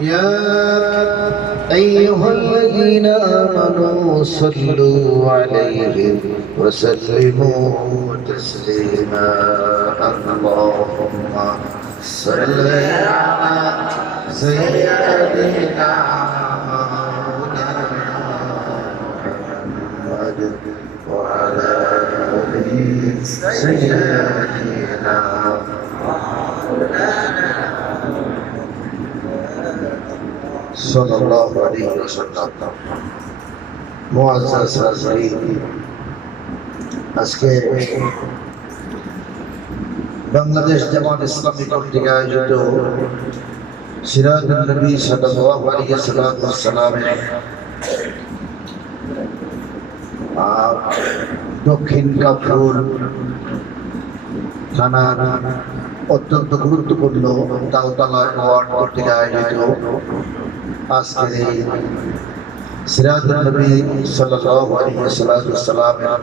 يا أيها الذين آمنوا صلوا عليه وسلموا تسليما اللهم صل على سيدنا محمد وعلى آل سيدنا সাল্লাল্লাহু আলাইহি ওয়াসাল্লাম। মুআজ্জাজ হাজিরিন, আজকে বাংলাদেশ জামাত ইসলামী কর্তৃক আয়োজিত সিরাজুন নবী সাল্লাল্লাহু আলাইহি ওয়াসাল্লামের দক্ষিণ কাফরুল থানার অত্যন্ত গুরুত্বপূর্ণ তালতলা ওয়ার্ড কর্তৃক আয়োজিত আজকের এই সিরাজুন নবী সাল্লাল্লাহু আলাইহি ওয়াসাল্লামের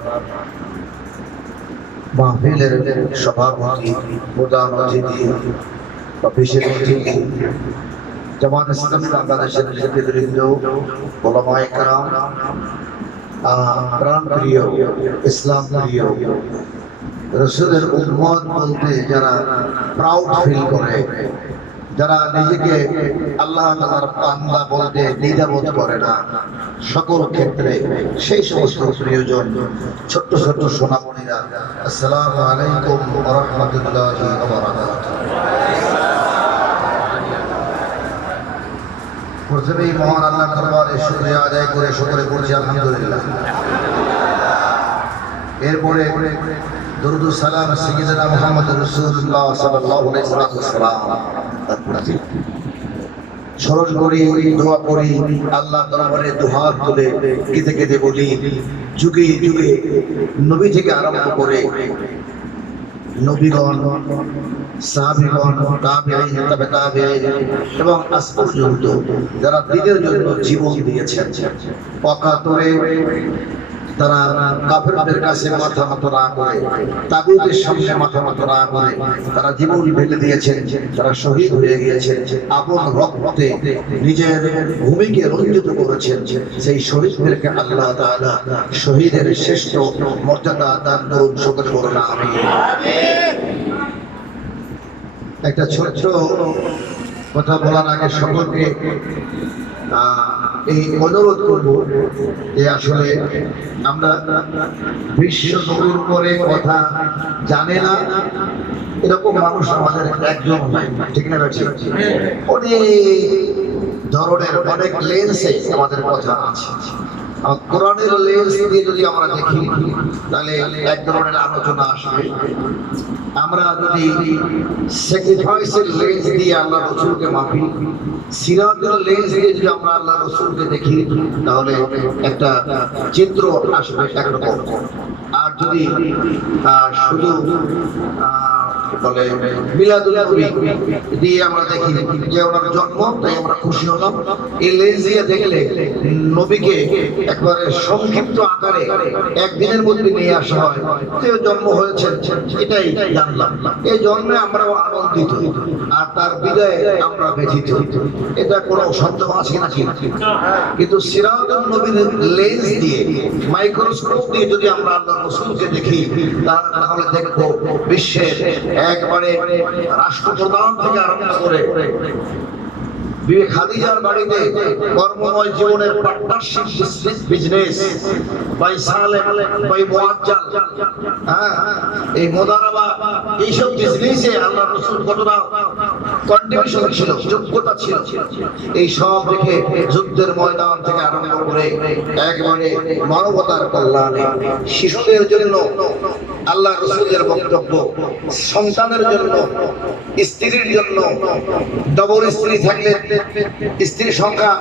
মাহফিলের সভাপতি, প্রধান অতিথি বা বিশেষ অতিথি জামাত ইসলামী বাংলাদেশের নেতৃবৃন্দ, ওলামায়ে কেরাম, প্রাণপ্রিয় ইসলাম প্রিয় রাসূলের উম্মত বলতে যারা প্রাউড ফিল করে, যারা নিজেকে আল্লাহ তাআলার বান্দা বলতে দ্বিধাবোধ করে না, সকল ক্ষেত্রে সেই সমস্ত প্রিয়জন ছোট্ট ছোট্ট সোনামণিরা, আসসালামু আলাইকুম ওয়া রাহমাতুল্লাহি ওয়া বারাকাতুহু। প্রথমেই মহান আল্লাহর দরবারে শুকরিয়া আদায় করে সকলে বলছি আলহামদুলিল্লাহ। এরপরে দরুদ ও সালাম সাইয়্যিদানা মুহাম্মদ রাসূলুল্লাহ সাল্লাল্লাহু আলাইহি ওয়াসাল্লাম স্মরণ করি, দোয়া করি, আল্লাহ দরবারে দুহাত তুলে কেঁদে কেঁদে বলি, যুগে যুগে নবী থেকে আরম্ভ করে নবীগণ, সাহাবীগণ, তাবেঈন, তাবে তাবেঈন এবং আজ পর্যন্ত যারা দ্বীনের জন্য জীবন দিয়েছেন, অকাতরে তারা কাফেরদের কাছে মাথা নত না করে, তাগুতের সামনে মাথা নত না করে তারা জীবন ঢেলে দিয়েছেন, তারা শহীদ হয়ে গিয়েছেন, আপন রক্তে নিজের ভূমিকে রঞ্জিত করেছেন। সেই শহীদদেরকে আল্লাহ তাআলা শহীদের শ্রেষ্ঠ মর্যাদা দান করুন, সকলে বলুন আমিন। একটা ছোট্ট কথা বলার আগে সকলকে এই অনুরোধ করব যে আসলে আমরা বিশ্ব নবীর উপরে কথা জানে না এরকম মানুষ আমাদের একজন নাই, ঠিক না? অনেক ধরনের অনেক লেন্সে আমাদের কথা আছে। কোরআনের লেন্স দিয়ে যদি আমরা দেখি তাহলে এক ধরনের আলোচনা আসবে। আমরা যদি স্যাক্রিফাইসের লেন্স দিয়ে আল্লাহ রসুলকে মাপি, সিরাতের লেন্স দিয়ে যদি আমরা আল্লাহ রসুলকে দেখি তাহলে একটা চিত্র আসবে একরকম। আর যদি শুধু বলে মিলাদুল নবী দিয়ে আমরা দেখি যে ওনার জন্ম, তাই আমরা খুশি হলাম, এই লেন্স দিয়ে দেখলে নবীকে একবারে সংক্ষিপ্ত আকারে একদিনের মধ্যে নিয়ে আসা হয়, যে জন্ম হয়েছে এটাই জানলাম, এই জন্মে আমরাও আনন্দিত আর তার বিদায়ে আমরা ব্যথিত। এটা কোনো সন্দেহ আছে নাকি? কিন্তু সিরাতুন নবীর লেন্স দিয়ে, মাইক্রোস্কোপ দিয়ে যদি আমরা আল্লাহ রাসূলকে দেখি তাহলে দেখবো বিশ্বের একবারে রাষ্ট্রপ্রধান থেকে আরম্ভ করে বিবি খাদিজার বাড়িতে কর্মময় জীবনের পার্টনারশিপ বিজনেস, বাই সালেম, বাই মুআজ্জাল, এই মুদারাবা, এইসব বিজনেসে আল্লাহ রাসূল কতটা কন্ট্রিবিউশন ছিল, যোগ্যতা ছিল, এই সব দেখে যুদ্ধের ময়দান থেকে আরম্ভ করে একবারে মানবতার কল্যাণে, শিশুদের জন্য আল্লাহ রাসূলের বক্তব্য, সন্তানের জন্য, স্ত্রীর জন্য, ডবল স্ত্রী থাকলে স্ত্রীর সংখ্যা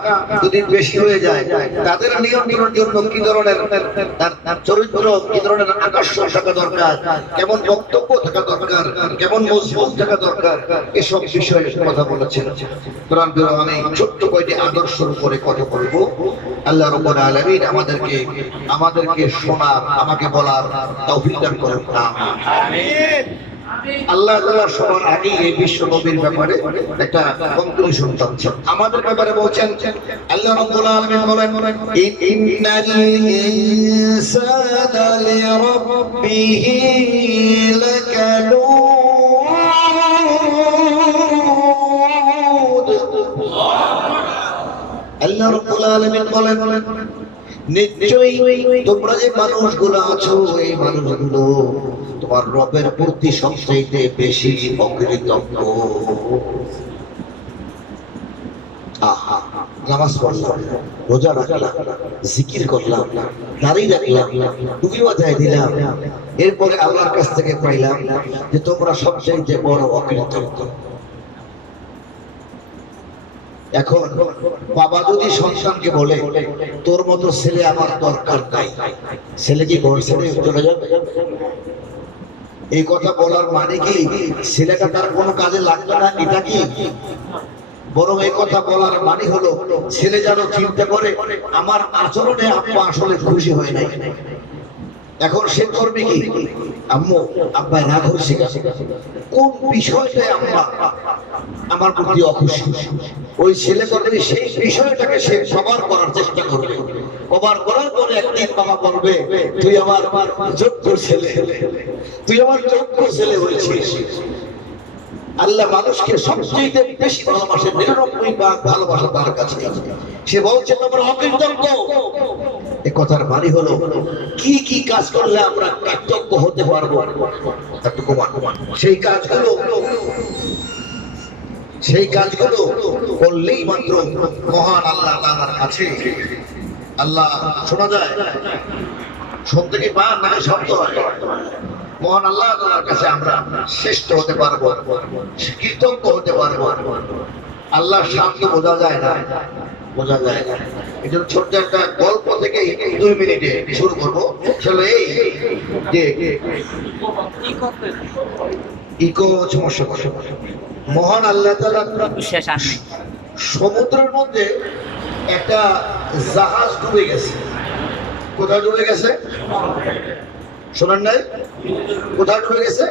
যদি বেশি হয়ে যায় তাদের নিয়ন্ত্রণের জন্য কি ধরনের চরিত্র, কি ধরনের আকর্ষণ থাকা দরকার, কেমন বক্তব্য থাকা দরকার, কেমন মজবুত থাকা দরকার, এসব বিষয়ে কথা বলেছেন। কোরআন আমি ছোট্ট কয়েকটি আদর্শের উপরে কথা বলবো। আল্লাহ রাব্বুল আলামিন আমাদেরকে শোনার, আমাকে বলার তৌফিক দান করুন, আমিন। আল্লাহ তাআলা সবার আগে এই বিশ্ব নবীর ব্যাপারে একটা কনক্লুশন দিচ্ছেন। আমাদের ব্যাপারে বলছেন আল্লাহ রাব্বুল আলামিন বলেন ইন্নাল ইনসানা লিরাব্বিহি লাকানুদ। আল্লাহ রাব্বুল আলামিন বলেন নিশ্চয়ই তোমরা যে মানুষগুলো আছো এই মানুষগুলো তোমার রবের প্রতি সবচাইতে বেশি অকৃতজ্ঞ। আহা, নামাজ পড়লাম, রোজা রাখলাম, জিকির করলাম, দাড়ি রাখলাম, টুপি মাথায় দিলাম, এরপরে আল্লাহর কাছ থেকে পাইলাম যে তোমরা সবচাইতে বড় অকৃতজ্ঞ। এখন বাবা যদি সন্তানকে বলে তোর মতো ছেলে আমার দরকার নাই, ছেলে কি ঘর ছেড়ে চলে যাবে? এই কথা বলার মানে কি ছেলেটা তার কোনো কাজে লাগবে না, এটা কি? বরং এই কথা বলার মানে হলো ছেলে যেন চিন্তা করে আমার আচরণে আব্বা আসলে খুশি হয় নাই। এখন সে করবে কি, আম্মু আব্বা রাগ হয়েছে কোন বিষয়টাই আম্মা আমার প্রতি অখুশি, ওই ছেলে করবে সেই বিষয়টাকে সে কভার করার চেষ্টা করবে। কভার করার পরে একদিন বাবা বলবে তুই আমার যোগ্য ছেলে, তুই আমার যোগ্য ছেলে হয়েছিস। আল্লাহ মানুষকে সবচেয়ে বেশি ভালোবাসে, 99 ভালোবাসা তার কাছে। সে বলছে তোমরা অকৃতজ্ঞ। এই কথার মানে হলো কি কি কাজ করলে আমরা কৃতজ্ঞ হতে পারবো, সেই কাজগুলো করলেই মাত্র মহান আল্লাহ তাআলার কাছে আল্লাহ শোনা যায়, শুনতে কি পান না শব্দ হয়, মহান আল্লাহ তাআলার কাছে আমরা শ্রেষ্ঠ হতে পারবো, কৃতজ্ঞ হতে পারবো। আল্লাহর শান্তি বোঝা যায় না, বোঝা যায় না। এই জন্য ছোট্ট একটা গল্প থেকে 2 মিনিটে শুরু করবো। চলো এই যে ইকো সমস্যা করে মহান আল্লাহ তাআলা সমুদ্রের মধ্যে একটা জাহাজ ডুবে গেছে। কোথায় ডুবে গেছে শোনেন নাই? কোথায় ডুবে গেছে?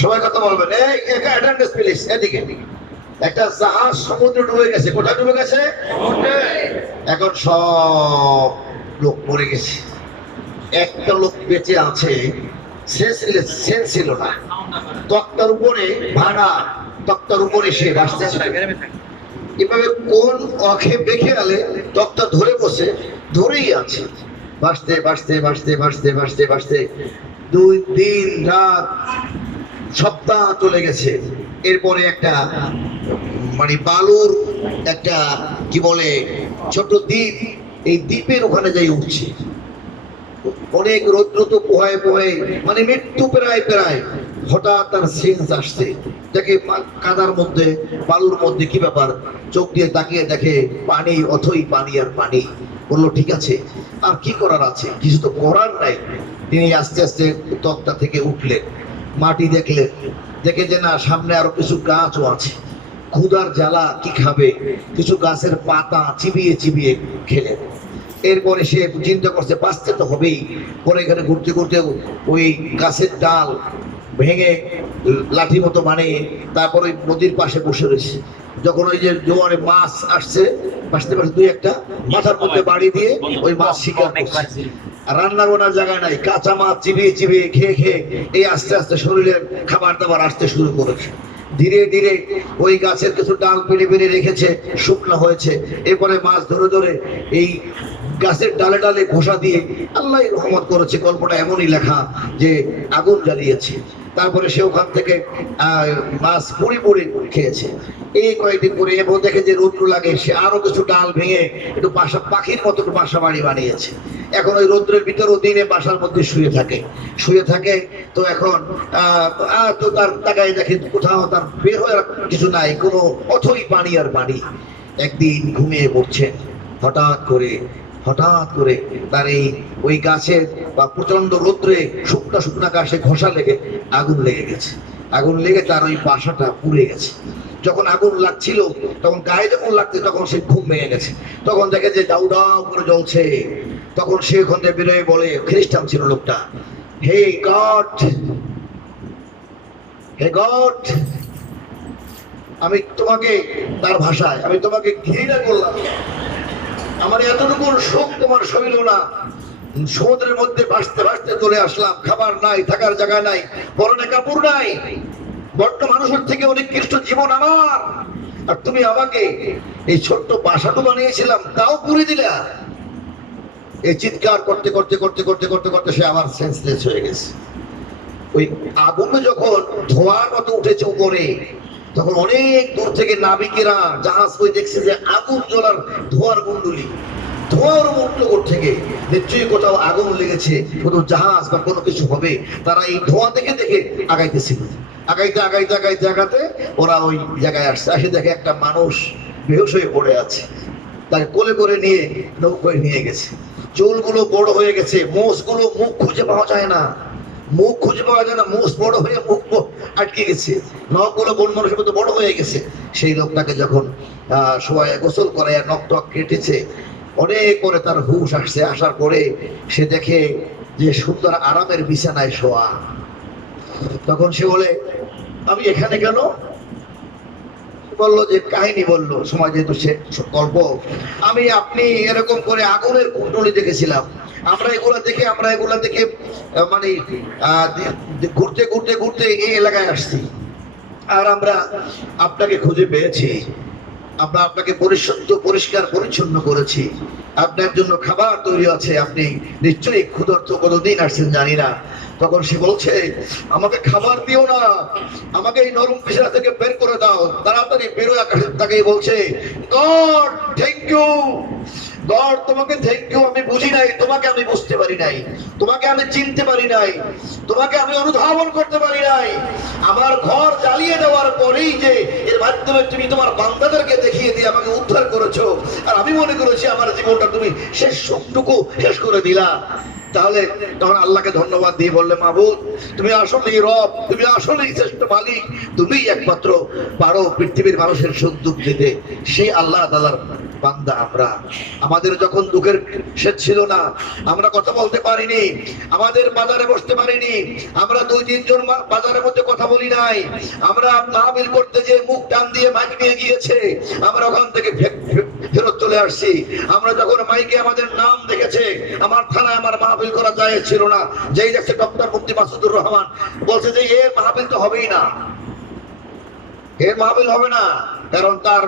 সবাই কথা বলবেন, এই অ্যাটেন্ডেন্স প্লিজ, এদিকে। একটা জাহাজ সমুদ্রে ডুবে গেছে। কোথায় ডুবে গেছে? এখন সব লোক মরে গেছে, একটা লোক বেঁচে আছে, সে ছিল না। তক্তার উপরে ভাড়া, তক্তার উপরে সে ভাসতেছে। এভাবে কোন অখে বেঁকে গেলে তক্তা ধরে বসে, ধরেই আছে, ভাসতে ভাসতে ভাসতে ভাসতে ভাসতে ভাসতে 2 দিন রাত সপ্তাহ চলে গেছে। এরপরে একটা মানে বালুর একটা কি বলে ছোট দ্বীপ, এই দ্বীপের ওখানে যাই উঠছে। অনেক রৌদ্র তো পোহায় পোহায় মানে মৃত্যু প্রায় প্রায়। হঠাৎ তার সেন্স আসছে, দেখে কাদার মধ্যে বালুর মধ্যে কি ব্যাপার, চোখ দিয়ে তাকিয়ে দেখে পানি, অথই পানি আর পানি। বললো ঠিক আছে, আর কি করার আছে, কিছু তো করার নাই। তিনি আস্তে আস্তে তক্তা থেকে উঠলেন, মাটি দেখলেন, দেখে যে না সামনে আরো কিছু গাছও আছে। ক্ষুধার জ্বালা কি খাবে, কিছু গাছের পাতা চিবিয়ে চিবিয়ে খেলেন। এরপরে সে চিন্তা করছে বাঁচতে তো হবেই। পরে এখানে ঘুরতে ঘুরতে ওই গাছের ডাল ভেঙে লাঠি মতো বানিয়ে তারপর ওই নদীর পাশে বসে রয়েছে। যখন ওই যে জোয়ারে মাছ আসছে, বাঁচতে পারছে, 2-1টা মাথার মধ্যে বাড়ি দিয়ে ওই মাছ শিকার করছে। রান্না বান্নার জায়গা নাই, কাঁচা মাছ চিবিয়ে চিবিয়ে খেয়ে খেয়ে এই আস্তে আস্তে শরীরের খাবার দাবার আসতে শুরু করেছে। ধীরে ধীরে ওই গাছের কিছু ডাল পেরে পেরে রেখেছে, শুকনো হয়েছে। এরপরে মাছ ধরে ধরে এই গাছের ডালে ডালে ঘষা দিয়ে আল্লাহ রহমত করেছে। গল্পটা এমনই লেখা যে আগুন জ্বালিয়েছে, তারপরে সে ওখান থেকে মাছ পুড়ি পুড়ি খেয়েছে। এই কয়েকদিন পরে এবং দেখে যে রৌদ্র লাগে, সে আরো কিছু ডাল ভেঙে একটু বাসা, পাখির মতো একটু বাসা বাড়ি বানিয়েছে। এখন ওই রৌদ্রের ভিতরেও দিনে বাসার মধ্যে শুয়ে থাকে। তো এখন তো তার তাকায় দেখে কোথাও তার বের হয়ে কিছু নাই, কোনো অথই পানি আর পানি। একদিন ঘুমিয়ে পড়ছেন, হঠাৎ করে তার এই ওই গাছের বা প্রচন্ড রৌদ্রে শুকনা গাছে ঘষা লেগে আগুন লেগে গেছে। আগুন লেগে তার ওই বাসাটা পুড়ে গেছে। যখন আগুন লাগছিল, তখন গায়ে যখন লাগছে, তখন সে ঘুম ভেঙে গেছে। তখন দেখে যে দাউ দাউ করে জ্বলছে। তখন সে ওখান থেকে বেরোয় বলে, খ্রিস্টান ছিল লোকটা, হে গড, হে গড, আমি তোমাকে, তার ভাষায়, আমি তোমাকে ঘৃণা করলাম। আমার এতটুকু শোক তোমার শৈল না। সমুদ্রের মধ্যে ভাসতে ভাসতে চলে আসলাম, খাবার নাই, থাকার জায়গা নাই, পরনে কাপড় নাই, বড্ড মানুষের থেকে অনেক কৃষ্ট জীবন আমার, আর তুমি আমাকে এই ছোট্ট বাসাটু বানিয়েছিলাম তাও পুড়ে দিলা। এই চিৎকার করতে করতে করতে করতে করতে করতে সে আবার সেন্সলেস হয়ে গেছে। ওই আগুনে যখন ধোঁয়ার মতো উঠেছে উপরে, তখন অনেক দূর থেকে নাবিকেরা জাহাজ বই দেখছে যে আগুন জ্বলার ধোঁয়ার কুণ্ডলি, ধোঁয়ার উঠলো থেকে, নিশ্চয়ই কোথাও আগুন লেগেছে, কোনো জাহাজ বা কোনো কিছু হবে। তারা এই ধোঁয়া দেখে দেখে আগাইতেছিল, আগাইতে আগাইতে আগাইতে আগাতে ওরা ওই জায়গায় আসছে। আসে দেখে একটা মানুষ বেহুশ হয়ে পড়ে আছে, তাকে কোলে করে নিয়ে নৌকায় নিয়ে গেছে। চুলগুলো বড় হয়ে গেছে, মোষগুলো মুখ খুঁজে পাওয়া যায় না, মুখ খুঁজে পাওয়া যায় না, মোষ বড় হয়ে মুখ আটকে গেছে, নখগুলো বন মানুষের মতো বড় হয়ে গেছে। সেই লোকটাকে যখন সবাই গোসল করে, নখ টক কেটেছে, অনেক পরে তার হুঁশ আসছে। আসার পরে সে দেখে যে সুন্দর আরামের বিছানায় শোয়া। তখন সে বলে, আমি এখানে কেন? বললো যে কাহিনী বললো, সময় যেহেতু সে গল্প, আপনি এরকম করে আগুনের কুণ্ডলি দেখেছিলাম, আমরা এগুলা দেখে মানে ঘুরতে ঘুরতে ঘুরতে এই এলাকায় আসছি, আর আমরা আপনাকে খুঁজে পেয়েছি। আমরা আপনাকে পরিষ্কার পরিচ্ছন্ন করেছি, আপনার জন্য খাবার তৈরি আছে, আপনি নিশ্চয়ই ক্ষুধার্ত, কোনোদিন আসছেন জানি না। তখন সে বলছে, আমাকে খাবার দিও না, আমাকে এই নরম বিছানা থেকে বের করে দাও, তাড়াতাড়ি বেরোয়। আকাশের তাকিয়ে বলছে, গড থ্যাংক ইউ, গড তোমাকে থ্যাংক ইউ। আমি বুঝি নাই, তোমাকে আমি বুঝতে পারি নাই, তোমাকে আমি চিনতে পারি নাই, তোমাকে আমি অনুধাবন করতে পারি নাই। আমার ঘর জ্বালিয়ে দেওয়ার পরেই যে এর মাধ্যমে তুমি তোমার বান্দাদেরকে দেখিয়ে দিয়ে আমাকে উদ্ধার করেছো, আর আমি মনে করেছি আমার জীবনটা তুমি শেষ সবটুকু শেষ করে দিলা। তাহলে তখন আল্লাহকে ধন্যবাদ দিয়ে বললে, মাবুদ তুমি আসলেই রব, তুমি আসলেই শ্রেষ্ঠ মালিক, তুমি একমাত্র পারো পৃথিবীর মানুষের সুখ দুঃখ দিতে। সেই আল্লাহ তাআলার বান্দা আমরা। আমাদের যখন দুঃখের শেষ ছিল না, আমরা কথা বলতে পারিনি, আমাদের বাজারে বসতে পারিনি, আমরা 2-3 জন বাজারের মধ্যে কথা বলি নাই, আমরা মাহফিল করতে যে মুখ টান দিয়ে মাইক নিয়ে গিয়েছে, আমরা ওখান থেকে ফেরত চলে আসছি। আমরা যখন মাইকে আমাদের নাম দেখেছে, আমার থানায় আমার মাহফিল করা যায় ছিল না, যেই দেখছে ডক্টর মুফতি মাসুদুর রহমান বলছে যে এর মাহফিল তো হবেই না, এর মাহফিল হবে না, কারণ তার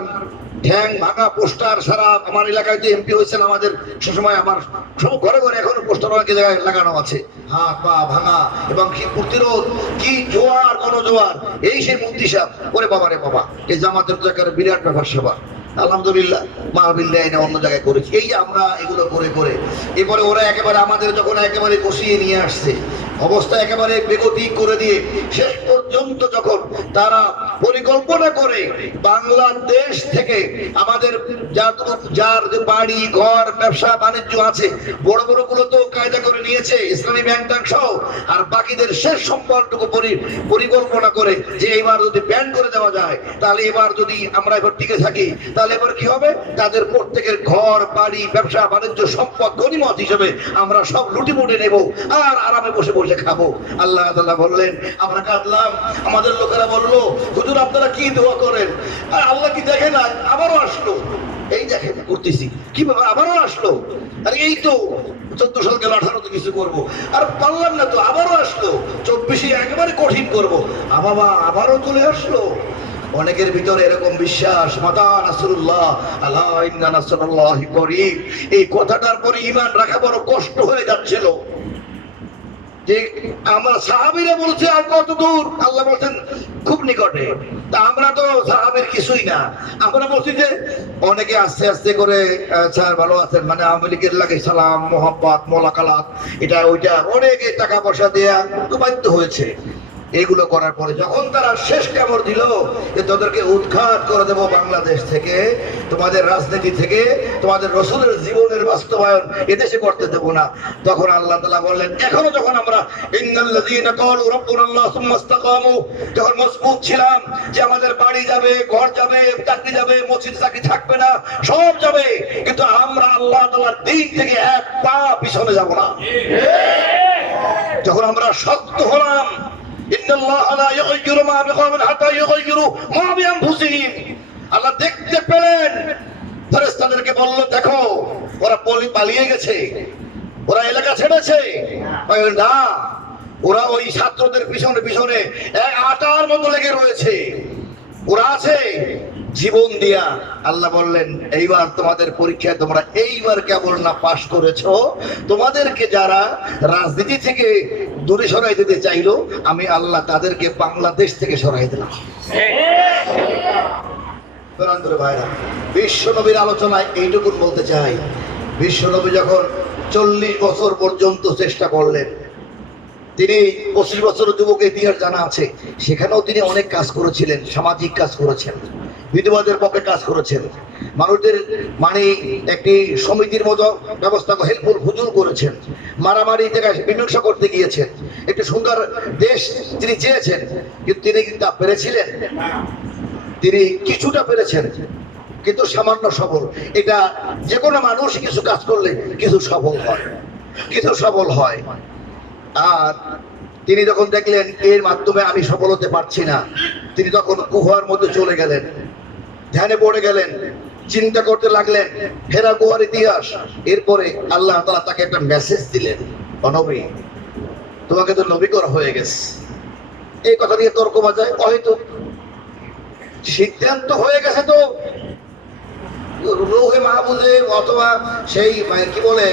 ঠ্যাং ভাঙা পোস্টার সারা আমার এলাকায় যে এমপি হয়েছেন আমাদের সে সময়, আমার সব ঘরে ঘরে এখনো পোস্টার অনেক জায়গায় লাগানো আছে, হাত পা ভাঙা, এবং কি প্রতিরোধ, কি জোয়ার কোন জোয়ার, এই সেই মুফতি সাহেব। ওরে বাবা রে বাবা, এই জামাতের জায়গায় বিরাট ব্যাপার সেবা। আলহামদুলিল্লাহ মাহফিল দেয় না, অন্য জায়গায় করেছি। এই যে আমরা এগুলো করে করে এরপরে ওরা একেবারে আমাদের যখন একেবারে কষিয়ে নিয়ে আসছে, অবস্থা একেবারে বেগতিক করে দিয়ে শেষ পর্যন্ত যখন তারা পরিকল্পনা করে বাংলাদেশ থেকে আমাদের যার বাড়ি ঘর ব্যবসা বাণিজ্য আছে বড় বড় গুলো তো কায়দা করে নিয়েছে, ইসলামী ব্যাংক ট্যাঙ্ক সহ, আর বাকিদের শেষ সম্পদটুকু পরিকল্পনা করে যে এবার যদি ব্যান করে দেওয়া যায়, তাহলে এবার যদি আমরা এবার টিকে থাকি, তাহলে এবার কি হবে, তাদের প্রত্যেকের ঘর বাড়ি ব্যবসা বাণিজ্য সম্পদ গনিমত হিসেবে আমরা সব লুটিমুটে নেব আর আরামে বসে বসে খাবো। আল্লাহ তাআলা বললেন, আমরা কাঁদলাম, আমাদের লোকেরা বললো, হুজুর আপনারা কি দোয়া করেন, আর আল্লাহ কি দেখে না, আবারও আসলো, এই দেখেন করতেছি কিভাবে আবারও আসলো, আর এই তো 14 সাল গেল, 18 কিছু করবো, আর পারলাম না তো আবারও আসলো, 24 একেবারে কঠিন করবো, বাবা আবারও চলে আসলো। অনেকের ভিতরে এরকম বিশ্বাস, মাতা নাসরুল্লাহ, আলা ইন্না নাসরুল্লাহি করিব, এই কথাটার পরে ঈমান রাখা বড় কষ্ট হয়ে যাচ্ছিল। যে আমরা সাহাবীরা বলছে আর কত দূর, আল্লাহ বলছেন খুব নিকটে, তা আমরা তো সাহাবীর কিছুই না। আমরা বলছি যে অনেকে আস্তে আস্তে করে স্যার ভালো আছেন, মানে আওয়ামী লীগের লাগে সালাম মোহাব্বত মোলাকালাত এটা ওইটা অনেকে টাকা পয়সা দেয়া বাধ্য হয়েছে। এগুলো করার পরে যখন তারা শেষ কামড় দিল যে তোদেরকে উৎখাত করে দেবো বাংলাদেশ থেকে, তোমাদের রাজনীতি থেকে, তোমাদের রাসূলের জীবনের বাস্তবায়ন এদেশে করতে দেবো না, তখন আল্লাহ তাআলা বললেন, এখনো যখন আমরা ইন্নাল্লাযীনা ক্বালু রাব্বুনাল্লাহ সুম্মা ইসতাকামু, যখন মজবুত ছিলাম যে আমাদের বাড়ি যাবে, ঘর যাবে, চাকরি যাবে, মসজিদ চাকরি থাকবে না, সব যাবে, কিন্তু আমরা আল্লাহ তাআলার দিন থেকে এক পা পিছনে যাব না। যখন আমরা শক্ত হলাম, ইন্নাল্লাহা লা ইউগাইয়িরু মা বিকওমিন হাত্তা ইউগাইয়িরু মা বিআনফুসিহিম। আল্লাহ দেখতে পেলেন, ফেরেশতাদেরকে বলল, দেখো ওরা পালিয়ে গেছে, ওরা এলাকা ছেড়েছে। না, ওরা ওই ছাত্রদের পিছনে পিছনে আটার মতো লেগে রয়েছে, ওরা আছে জীবন দিয়া। আল্লাহ বললেন, এইবার তোমাদের পরীক্ষায় তোমরা এইবার কেবল না পাশ করেছো, তোমাদেরকে যারা রাজনীতি থেকে দূরে সরাই দিতে চাইলো, আমি আল্লাহ তাদেরকে বাংলাদেশ থেকে সরাই দিলাম। ভাইরা, বিশ্ব নবীর আলোচনায় এইটুকু বলতে চাই, বিশ্ব নবী যখন 40 বছর পর্যন্ত চেষ্টা করলেন, তিনি 25 বছর যুবক ইতিহাস জানা আছে, সেখানেও তিনি অনেক কাজ করেছিলেন, সামাজিক কাজ করেছেন, বিধবাদের পক্ষে কাজ করেছেন, মানুষদের মানে একটি সমিতির মতো ব্যবস্থা হেল্পফুল হুজুর করেছেন, মারামারি থেকে মীমাংসা করতে গিয়েছেন, একটি সুন্দর দেশ তিনি চেয়েছেন, কিন্তু তিনি তা পেরেছিলেন? তিনি কিছুটা পেরেছেন, কিন্তু সামান্য সফল। এটা যে কোনো মানুষ কিছু কাজ করলে কিছু সফল হয়, কিছু সফল হয়। আর তিনি যখন দেখলেন এর মাধ্যমে আমি সফল হতে পারছি না, তিনি তখন গুহার মধ্যে চলে গেলেন, ধ্যানে পড়ে গেলেন, চিন্তা করতে লাগলেন হেরা গুহার ইতিহাস। এরপরে আল্লাহ তাআলা তাকে একটা মেসেজ দিলেন, নবী, তোমাকে তো নবী করা হয়ে গেছে। এই কথা নিয়ে তর্ক বাজায়, হয়তো সিদ্ধান্ত হয়ে গেছে, তো রূহে মাহফুজে অথবা সেই কি বলে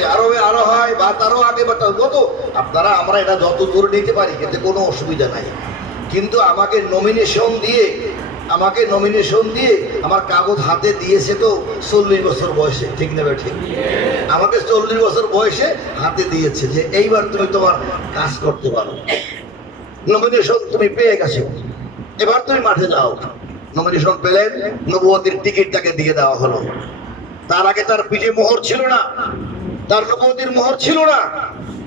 আরো হয় বা তারও আগে বা যত আপনারা আমরা এটা যত দূর নিতে পারি, এতে কোনো অসুবিধা নাই। কিন্তু আমাকে নমিনেশন দিয়ে আমার কাগজ হাতে দিয়েছে তো 40 বছর বয়সে, ঠিক না ঠিক? আমাকে 40 বছর বয়সে হাতে দিয়েছে যে এইবার তুমি তোমার কাজ করতে পারো, নমিনেশন তুমি পেয়ে গেছো, এবার তুমি মাঠে যাও। নমিনেশন পেলেন, নবুয়তের টিকিট তাকে দিয়ে দেওয়া হলো। তার আগে তার পিঠে মোহর ছিল না, তার নবুয়তের মোহর ছিল না,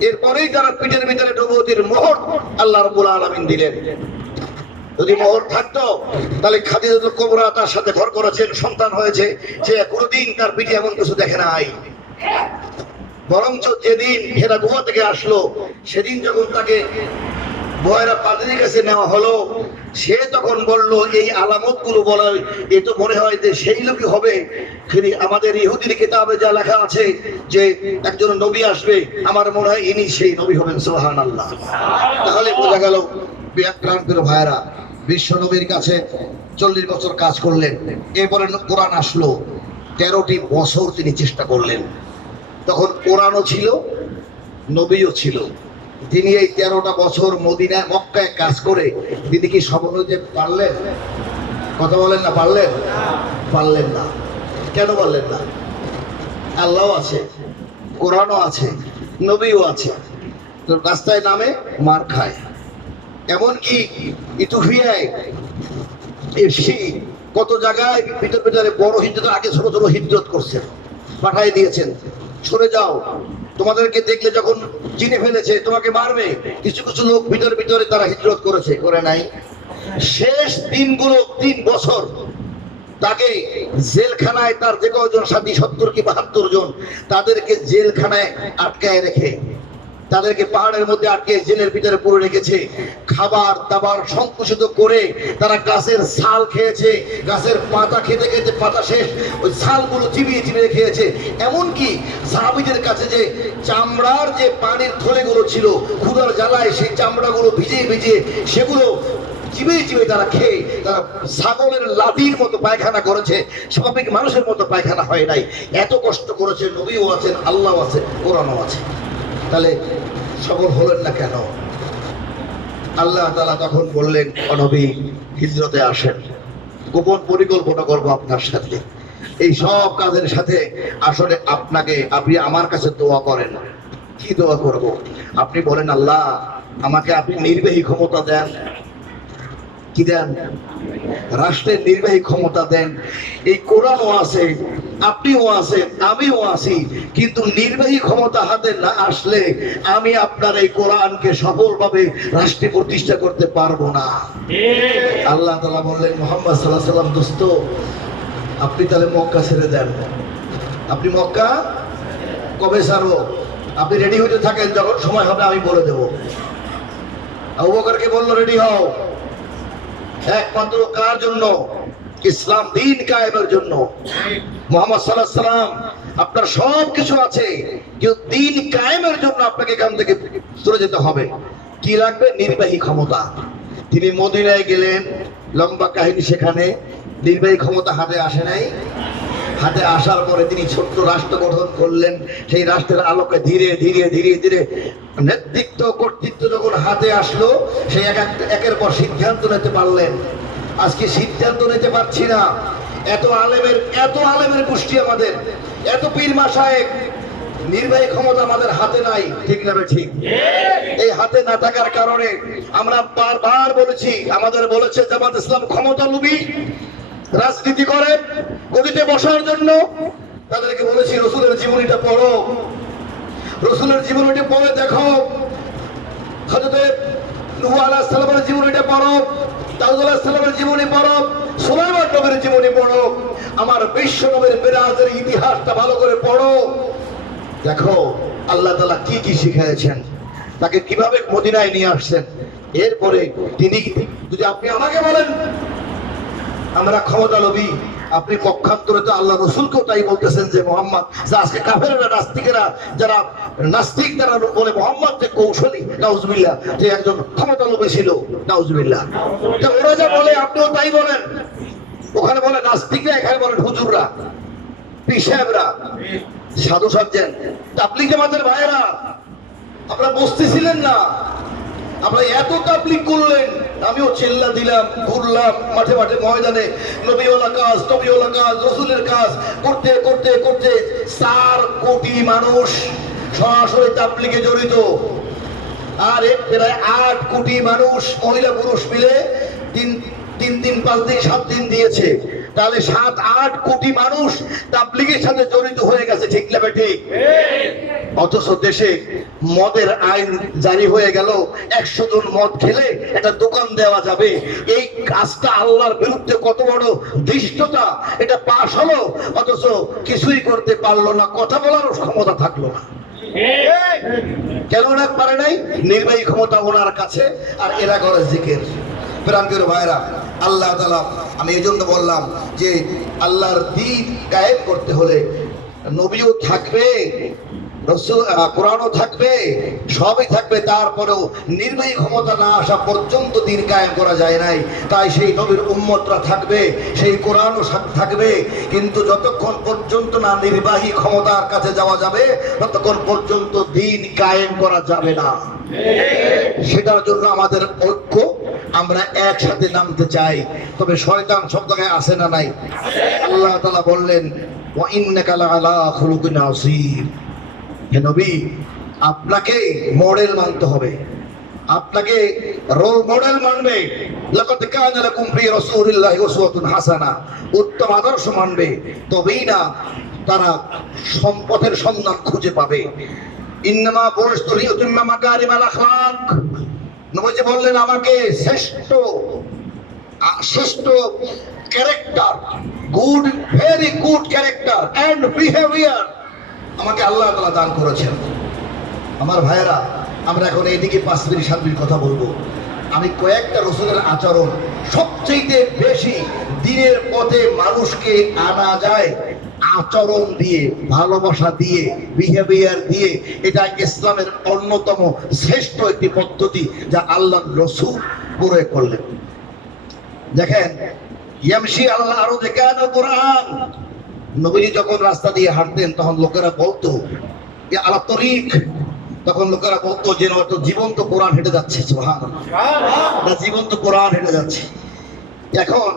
এরপরেই তার পিঠের ভিতরে নবুয়তের মোহর আল্লাহ রাব্বুল আলামিন দিলেন। যদি মোহর থাকতো তাহলে খাদিজাতুল কুবরা তার সাথে ঘর করেছেন, সন্তান হয়েছে, সে কোনোদিন তার পিঠে এমন কিছু দেখে নাই। বরঞ্চ যেদিন হেরা গুহা থেকে আসলো, সেদিন যখন তাকে বয়রা পাদ্রীর কাছে নেওয়া হলো, সে তখন বলল, এই আলামত গুলো বলার এ তো মনে হয় যে সেই লোকই হবে। আমাদের ইহুদির কিতাবে যা লেখা আছে যে একজন নবী আসবে, আমার মনে হয় ইনি সেই নবী হবেন। সুবহানাল্লাহ। তাহলে বোঝা গেল প্রিয় ভাইরা, বিশ্ব নবীর কাছে 40 বছর কাজ করলেন, এরপরে কোরআন আসলো, 13টি বছর তিনি চেষ্টা করলেন। তখন কোরআনও ছিল, নবীও ছিল। তিনি এই 13টা বছর মদিনায় মক্কায় কাজ করে তিনি কি সফল হতে পারলেন? কথা বলেন না, পারলেন? পারলেন না। কেন পারলেন না? আল্লাহও আছে, কোরআনও আছে, নবীও আছে, তো রাস্তায় নামে মার খায়। এমনকি ইথিওপিয়ায় এসে কত জায়গায় ভিতরে বড় হিজরত, আগে ছোট ছোট হিজরত করছেন, পাঠাই দিয়েছেন, সরে যাও, তোমাদেরকে দেখলে যখন চিনে ফেলেছে তোমাকে মারবে। কিছু কিছু লোক ভিতরে তারা হিজরত করেছে, করে নাই। শেষ দিনগুলো 3 বছর তাকে জেলখানায়, তার যে কয়জন সাথী 70 কি 72 জন, তাদেরকে জেলখানায় আটকায় রেখে, তাদেরকে পাহাড়ের মধ্যে আটকে জেলের ভিতরে পড়ে রেখেছে। খাবার দাবার সংকুচিত করে তারা গাছের ছাল খেয়েছে, গাছের পাতা খেতে খেতে পাতা শেষ, ওই ছালগুলো চিবিয়ে চিবিয়ে খেয়েছে। এমনকি সাহাবীদের কাছে যে চামড়ার যে পানির থলেগুলো ছিল, ক্ষুধার জ্বালায় সেই চামড়াগুলো ভিজিয়ে ভিজিয়ে সেগুলো চিবিয়ে চিবিয়ে তারা খেয়ে তারা ছাগলের লাঠির মতো পায়খানা করেছে, স্বাভাবিক মানুষের মতো পায়খানা হয় নাই। এত কষ্ট করেছে। নবীও আছেন, আল্লাহ আছে, কোরআনও আছে। তাহলে সফল হলেন না কেন? আল্লাহ তাআলা তখন বললেন, নবী হিজরতে আসেন, গোপন পরিকল্পনা করবো আপনার সাথে। এই সব কাজের সাথে আসলে আপনি আমার কাছে দোয়া করেন। কি দোয়া করব? আপনি বলেন, আল্লাহ আমাকে আপনি নির্বাহী ক্ষমতা দেন। কি দেন? রাষ্ট্রের নির্বাহী ক্ষমতা দেন। এই কোরআনও আছে, আপনিও আছেন, আমিও আছি, কিন্তু নির্বাহী ক্ষমতা হাতে না আসলে আমি আপনার এই কোরআনকে সফলভাবে রাষ্ট্রে প্রতিষ্ঠা করতে পারবো না। আল্লাহ তাআলা বললেন, মুহাম্মদ সাল্লাল্লাহু আলাইহি ওয়াসাল্লাম, দোস্ত আপনি তাহলে মক্কা ছেড়ে দেন। আপনি মক্কা কবে ছাড়বো? আপনি রেডি হতে থাকেন, যখন সময় হবে আমি বলে দেব। আবু বকরকে বলল রেডি হও, একমাত্র কার জন্য? ইসলাম দিন কায়েমের জন্য। মুহাম্মদ সাল্লাল্লাহু আলাইহি সাল্লাম আপনার সব কিছু আছে, কিন্তু দিন কায়েমের জন্য আপনাকে এখান থেকে চলে যেতে হবে। কি লাগবে? নির্বাহী ক্ষমতা। তিনি মদিনায় গেলেন, লম্বা কাহিনী। সেখানে নির্বাহী ক্ষমতা হাতে আসে নাই। হাতে আসার পরে তিনি ছোট্ট রাষ্ট্র গঠন করলেন। সেই রাষ্ট্রের আলোকে ধীরে ধীরে ধীরে ধীরে নেতৃত্ব কর্তৃত্ব যখন হাতে আসলো, সেই একের পর সিদ্ধান্ত নিতে পারলেন। আজকে সিদ্ধান্ত নিতে পারছি না। এত আলেমের গোষ্ঠী আমাদের, এত পীর মাশায়েখ, নির্বাহী ক্ষমতা আমাদের হাতে নাই। ঠিক না ঠিক? এই হাতে না থাকার কারণে আমরা বারবার বলেছি, আমাদের বলেছে জামাত ইসলাম ক্ষমতা লোভী, রাজনীতি করে গদিতে বসার জন্য। তাদেরকে বলেছি রসুলের জীবনীটা পড়ো, রসুলের জীবনীটা পড়ে দেখো, হযরত নূহ আলাইহিস সালামের জীবনীটা পড়ো, দাউদ আলাইহিস সালামের জীবনী পড়ো, সুলাইমান নবীর জীবনী পড়ো, আমার বিশ্ব নবীর মিরাজের ইতিহাসটা ভালো করে পড়ো। দেখো আল্লাহ তাআলা কি কি শিখিয়েছেন, তাকে কিভাবে মদিনায় নিয়ে আসছেন। এরপরে তিনি, যদি আপনি আমাকে বলেন আমরা ক্ষমতা লোভী, আপনি পক্ষান্তরে তো আল্লাহ রসুলকেও তাই বলতেছেন যে মোহাম্মদ, যে আজকে কাফেররা, নাস্তিকেরা, যারা নাস্তিক, যারা বলে মোহাম্মদ যে কৌশলী, নাউজুবিল্লাহ, যে একজন ক্ষমতা লোভী ছিল, নাউজুবিল্লাহ। ওরা যা বলে আপনিও তাই বলেন। ওখানে বলে নাস্তিকরা, এখানে বলেন হুজুররা, পীর সাহেবরা, সাধু সাজ্জান, তাবলীগ জামাতের ভাইয়েরা। আপনারা বুঝতেছিলেন না, আপনারা এত তাবলীগ করলেন, আমিও চিল্লা দিলাম, ঘুরলাম মাঠে মাঠে ময়দানে, নবীওয়ালা কাজ, তবিওয়ালা কাজ, রসুলের কাজ করতে করতে করতে 4 কোটি মানুষ সরাসরি তাবলীগে জড়িত। আর প্রায় 8 কোটি মানুষ, মহিলা পুরুষ মিলে 3 দিন 5 দিন 7 দিন দিয়েছে। তাহলে 7-8 কোটি মানুষ তাবলীগের সাথে জড়িত হয়ে গেছে। ঠিক না ঠিক? অথচ দেশে মদের আইন জারি হয়ে গেল, 100 জন মদ খেলে একটা দোকান দেওয়া যাবে। এই কাজটা আল্লাহর বিরুদ্ধে কত বড় ধৃষ্টতা, এটা পাশ হলো, অথচ কিছুই করতে পারলো না, কথা বলারও ক্ষমতা থাকলো না। কেন না পারে নাই? নির্বাহী ক্ষমতা ওনার কাছে, আর এরা করে জিকির। প্রাণপ্রিয় ভাইরা, আল্লাহ তাআলা, আমি এই জন্য বললাম যে আল্লাহর দ্বীন কায়েম করতে হলে নবীও থাকবে, রসুল, কোরআনও থাকবে, সবই থাকবে। তারপরেও নির্বাহী ক্ষমতা না আসা পর্যন্ত দ্বীন কায়েম করা যায় নাই। তাই সেই নবীর উম্মতরা থাকবে, সেই কোরআনও থাকবে, কিন্তু যতক্ষণ পর্যন্ত না নির্বাহী ক্ষমতার কাছে যাওয়া যাবে, ততক্ষণ পর্যন্ত দ্বীন কায়েম করা যাবে না। সেটার জন্য আমাদের ঐক্য, আমরা একসাথে নামতে চাই। তবে শয়তান সব জায়গায় আসে না নাই? আল্লাহ তাআলা বললেন, ওয়া ইন্নাকা লাআলা খুলুকিন আযীম। হে নবী, আপনাকে মডেল মানতে হবে, আপনাকে রোল মডেল মানবে। লাকাদ কানা লাকুম ফি রাসূলিল্লাহি উসওয়াতুন হাসানাহ, উত্তম আদর্শ মানবে, তবেই না তারা সম্পদের সন্ধান খুঁজে পাবে। ইন্নামা বুইসতু লিউতিম্মা মাকারিমাল আখলাক। নবীজি বললেন, আমাকে শ্রেষ্ঠ character, good, very good character and behaviour আমাকে আল্লাহ তাআলা দান করেছেন। আমার ভাইয়েরা, আমরা এখন এইদিকে 5 মিনিট 7 মিনিট কথা বলবো। আমি কয়েকটা রসুলের আচরণ, সবচেয়ে বেশি দ্বীনের পথে মানুষকে আনা যায় আচরণ দিয়ে, ভালোবাসা দিয়ে, বিহেভিয়ার দিয়ে। এটা ইসলামের অন্যতম শ্রেষ্ঠ একটি পদ্ধতি, যা আল্লাহর রাসূল প্রয়োগ করলেন। দেখেন, ইয়ামশি আল্লাহ আরো দেখানো কোরআন। নবীজি যখন রাস্তা দিয়ে হাঁটতেন, তখন লোকেরা বলতো যে আলা তরিক, তখন লোকেরা বলতো যে হয়তো জীবন্ত কোরআন হেঁটে যাচ্ছে। সুবহানাল্লাহ, জীবন্ত কোরআন হেঁটে যাচ্ছে। এখন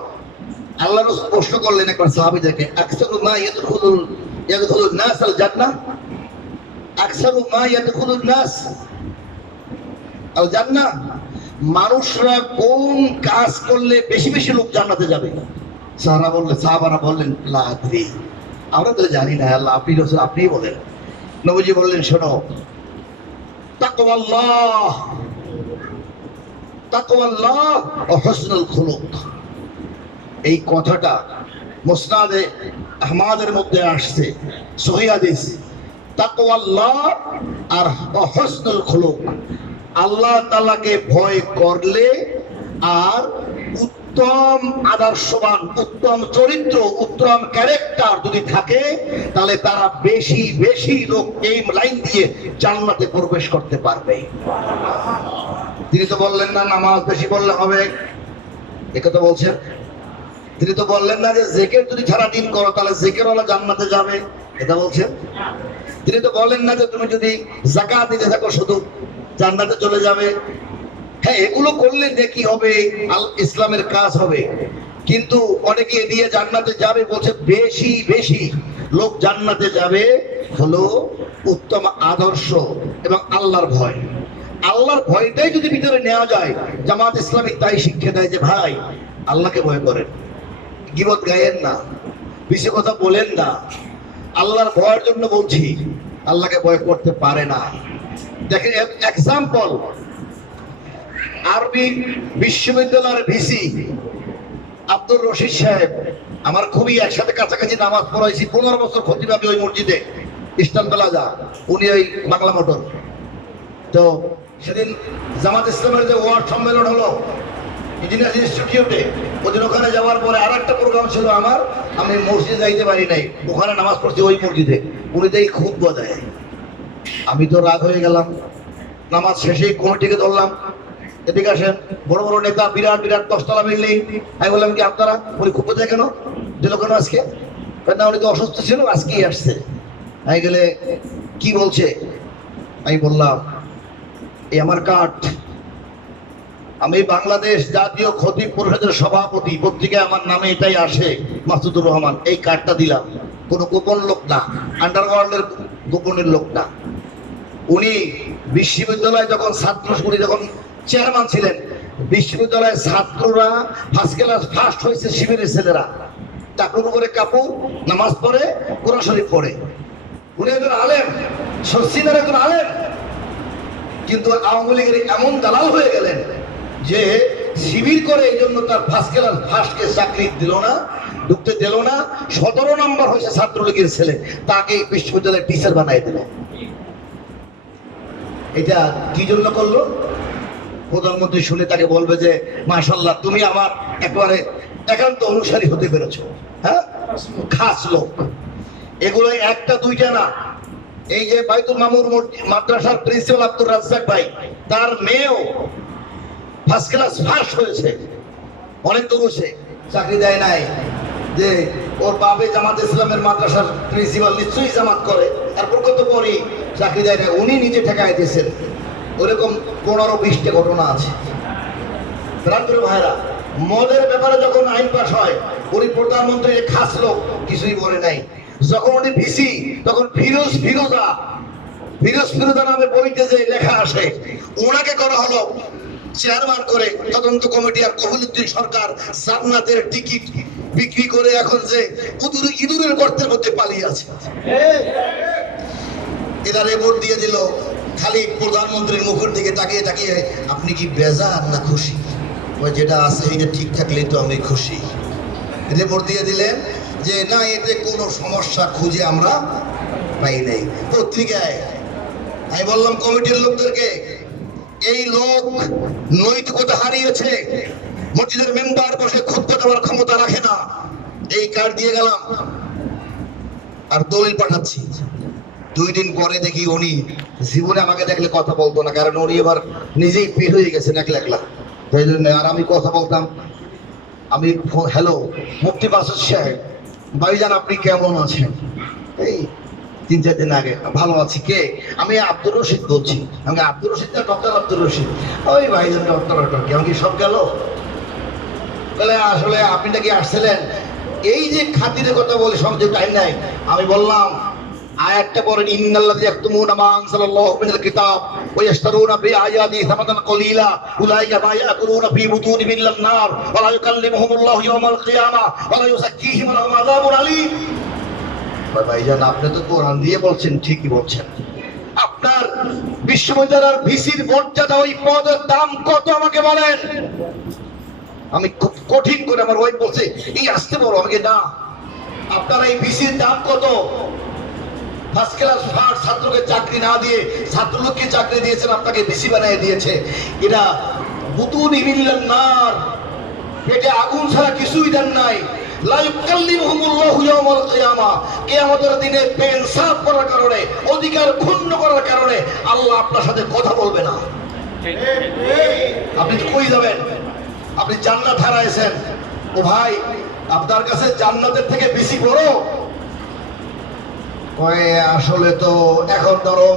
আল্লাহ রাসূল প্রশ্ন করলেন একবার সাহাবীদেরকে, আকসারু মা ইয়াদখুলুন নাস আল জান্নাহ, আকসারু মা ইয়াদখুলুন নাস আল জান্নাহ, মানুষরা কোন কাজ করলে বেশি বেশি লোক জান্নাতে যাবে? সাহাবারা বললেন, লা আদরি, আমরা তো জানি না আল্লাহ, আপনি রাসূল, আপনিই বলেন। নবীজি বললেন, শোনো, তাকওয়াল্লাহ, তাকওয়াল্লাহ ওয়া হুসনুল খুলুক। এই কথাটা মুসনাদে আহমদের মধ্যে আসছে, সহিহ হাদিস। তাকওয়াল্লাহ আর হুসনুল খুলুক, আল্লাহ তাআলাকে ভয় করলে আর উত্তম আদর্শবান, উত্তম চরিত্র, উত্তম ক্যারেক্টার যদি থাকে, তাহলে তারা বেশি বেশি লোক এই লাইন দিয়ে জান্নাতে প্রবেশ করতে পারবে। তিনি তো বললেন না নামাজ বেশি পড়লে হবে, একথা বলছেন। তিনি তো বললেন না যে জিকির যদি সারাদিন করো তাহলে জিকিরওয়ালা জান্নাতে যাবে, এটা বলছেন। তিনি তো বলেন না যে তুমি যদি যাকাত দিতে থাকো শুধু জান্নাতে চলে যাবে। হ্যাঁ, এগুলো করলে নেকি হবে, ইসলামের কাজ হবে, কিন্তু অনেকে দিয়ে জান্নাতে যাবে বলছে। বেশি বেশি লোক জান্নাতে যাবে হলো উত্তম আদর্শ এবং আল্লাহর ভয়। আল্লাহর ভয়টাই যদি ভিতরে নেওয়া যায়, জামাত ইসলামী তাই শিক্ষা দেয় যে ভাই আল্লাহকে ভয় করেন, গীবত গায়েন না, বেশি কথা বলেন না। আল্লাহর ভয়ের জন্য বলছি, আল্লাহকে ভয় করতে পারে না। দেখেন এক্সাম্পল, আরবি বিশ্ববিদ্যালয়ের ভিসি আব্দুর রশিদ সাহেব, আমার খুবই একসাথে কাছাকাছি নামাজ পড়াইছি, 15 বছর খতিব আমি ওই মসজিদে ইস্টার্ন প্লাজা, উনি ওই বাংলা মোটর। তো সেদিন জামাত ইসলামের যে ওয়ার্ড সম্মেলন হলো ইঞ্জিনিয়ার ইনস্টিটিউটে, ওদিন ওখানে যাওয়ার পরে আর একটা প্রোগ্রাম ছিল আমার, আমি মসজিদে যাইতে পারি নাই, ওখানে নামাজ পড়ছি ওই মসজিদে। উনি দেই খুব বজায়, আমি তো রাগ হয়ে গেলাম। নামাজ শেষেই কমিটিকে ধরলাম, এদিকে আসেন, বড় বড় নেতা, বিরাট বিরাট 10 তলা বিল্ডিং। আমি বললাম কি আপনারা, উনি খুব বোঝায় কেন, দিল কেন আজকে? না উনি তো অসুস্থ ছিল, আজকেই আসছে। আমি গেলে কি বলছে, আমি বললাম এই আমার কার্ড, আমি বাংলাদেশ জাতীয় খতিব পরিষদের সভাপতি, পত্রিকায় আমার নামে এটাই আসে, মাসুদুর রহমান, এই কার্ডটা দিলাম। কোনো গোপন লোক না, আন্ডারওয়ার্ল্ডের গোপনের লোক না। উনি বিশ্ববিদ্যালয়ে যখন উনি যখন চেয়ারম্যান ছিলেন, বিশ্ববিদ্যালয়ের ছাত্ররা ফার্স্ট ক্লাস ফার্স্ট হয়েছে, শিবিরের ছেলেরা টাকুর উপরে কাপড়, নামাজ পড়ে, কোরআন শরীফ পড়ে। উনি একজন আলেম, সচ্চিদার একজন আলেম, কিন্তু আওয়ামী লীগের এমন দালাল হয়ে গেলেন যে শিবির করে, এই জন্য তার ফার্স্ট ক্লাস ফার্স্টকে চাকরি দিল না, ঢুকতে দিল না। 17 নম্বর হয়েছে ছাত্রলীগের ছেলে, তাকে বিশ্ববিদ্যালয়ের টিচার বানাই দিল। এটা কি জন্য করলো? প্রধানমন্ত্রী শুনে তাকে বলবে যে মাশাআল্লাহ তুমি আমার একেবারে একান্ত অনুসারী হতে পেরেছো। হ্যাঁ, খাস লোক। এগুলো একটা দুইটা না। এই যে বাইতুল মামুর মাদ্রাসার প্রিন্সিপাল আব্দুর রাজ্জাক ভাই, তার মেয়েও ফার্স্ট ক্লাস ফার্স্ট হয়েছে, অনেক দূর হয়েছে, চাকরি দেয় নাই। যে ওর বাবে জামাত ইসলামের মাদ্রাসার প্রিন্সিপাল, নিশ্চয়ই জামাত করে, তারপর কত পরই চাকরি দেয় না, উনি নিজে ঠেকায় দিয়েছেন। ওরকম 15-20টা ঘটনা আছে। ভাইরা, মদের ব্যাপারে যখন আইন পাস হয়, উনি প্রধানমন্ত্রী খাস লোক, কিছুই বলে নাই। যখন উনি ভিসি, তখন ফিরোজা নামে বইতে যে লেখা আসে, ওনাকে করা হলো চেয়ারম্যান করে তদন্ত কমিটি। আর কবিলুদ্দিন সরকার জান্নাতের টিকিট বিক্রি করে এখন যে ইঁদুরের গর্তের মধ্যে পালিয়ে আছে। এরা রিপোর্ট দিয়ে দিল, খালি প্রধানমন্ত্রীর মুখের দিকে তাকিয়ে তাকিয়ে, আপনি কি বেজার না খুশি? ওই যেটা আছে এটা ঠিক থাকলেই তো আমি খুশি। রিপোর্ট দিয়ে দিলেন যে না, এতে কোনো সমস্যা খুঁজে আমরা পাই নাই পত্রিকায়। আমি বললাম কমিটির লোকদেরকে, এই লোক নৈতিকতা হারিয়েছে, মসজিদের মেম্বার বসে খুতবা দেওয়ার ক্ষমতা রাখে না। এই কার্ড দিয়ে গেলাম আর দলিল পাঠাচ্ছি। 2 দিন পরে দেখি উনি জীবনে আমাকে দেখলে কথা বলতো না, কারণ উনি এবার নিজেই পীর হয়ে গেছেন একলা। তাই জন্য আর আমি কথা বলতাম। আমি হ্যালো মুফতি মাসুদ সাহেব, ভাইজান আপনি কেমন আছেন? এই 3-4 দিন আগে, ভালো আছি। কে? আমি আব্দুর রশিদ বলছি। আমি আব্দুর রশিদ না, ডক্টর আব্দুর রশিদ। ওই ভাইজান ডক্টর কি সব গেল? তাহলে আসলে আপনি নাকি আসছিলেন। এই যে খাতিরের কথা বলে সব যে টাইম নাই। আমি বললাম আয়াতটা পড়েন, ইন্নাল্লাযী ইয়াকতুমুনা মা আনজালাল্লাহু মিনাল কিতাব ওয়া ইয়াশতারুনা বিআয়াতি সামানান কলিলা উলাইকা মা ইয়াকুলুনা ফি বুতুনিহিম ইল্লান নার ওয়া লা ইউকাল্লিমুহুমুল্লাহু ইয়াওমাল কিয়ামাহ ওয়া লা ইউযাক্কিহিম ওয়া লাহুম আযাবুন আলীম। ভাইজান আপনি তো কোরআন দিয়ে বলছেন, ঠিকই বলছেন। আপনার বিশ্ববিদ্যালয়ের ভিসির মর্যাদা, ওই পদের দাম কত আমাকে বলেন। আমি খুব কঠিন করে, আমার ওয়াইফ বলছে এই আসতে বড়, আমাকে না, আপনার এই ভিসির দাম কত? ফার্স্ট ক্লাস ফার্স্ট ছাত্রকে চাকরি না দিয়ে ছাত্রলোককে চাকরি দিয়েছেন, আপনাকে বেশি বানিয়ে দিয়েছে। এটা বুতুন ইমিল্লান নার, পেটে আগুন ছাড়া কিছুই দেন নাই। লা ইউকাল্লিমুহুমুল্লাহু ইয়াওমাল কিয়ামা, কিয়ামতের দিনে বেইনসাফ করার কারণে, অধিকার ক্ষুণ্ণ করার কারণে আল্লাহ আপনার সাথে কথা বলবে না। আপনি কই যাবেন? আপনি জান্নাত হারাইছেন। ও ভাই, আপনার কাছে জান্নাতের থেকে বেশি বড়? আসলে তো এখন ধরো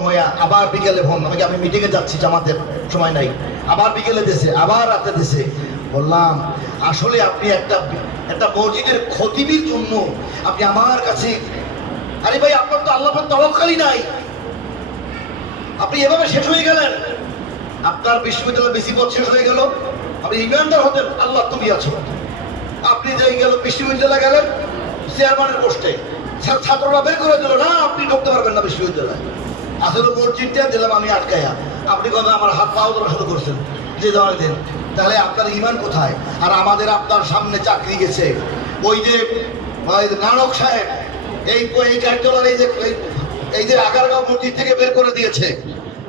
আবার বিকেলে ফোন, আমাকে আমি মিটিংয়ে যাচ্ছি, জামাতের সময় নাই, আবার বিকেলে দিছে, আবার রাতে দিছে। বললাম আসলে আপনি একটা মসজিদের খতিবের জন্য আপনি আমার কাছে, আরে ভাই আপনার তো আল্লাহ তাওয়াক্কুলই নাই, আপনি এভাবে শেষ হয়ে গেলেন। আপনার বিশ্ববিদ্যালয় বেশি পথ শেষ হয়ে গেল, আপনি ইমানদার হতেন, আল্লাহ তুমি আছো। আপনি যাই গেল বিশ্ববিদ্যালয়ে গেলেন চেয়ারম্যানের পোস্টে, ছাত্ররা বের করে দিল, না আপনি ঢুকতে পারবেন না বিশ্ববিদ্যালয়ে। আসলে মসজিদটা দিলাম আমি আটকায়া, আপনি কবে আমার হাত পাও ধরা শুরু করছেন যে দেওয়া দেন। তাহলে আপনার ইমান কোথায়? আর আমাদের আপনার সামনে চাকরি গেছে, ওই যে নানক সাহেব এই কার্যালয় এই যে আগারগাঁও মসজিদ থেকে বের করে দিয়েছে,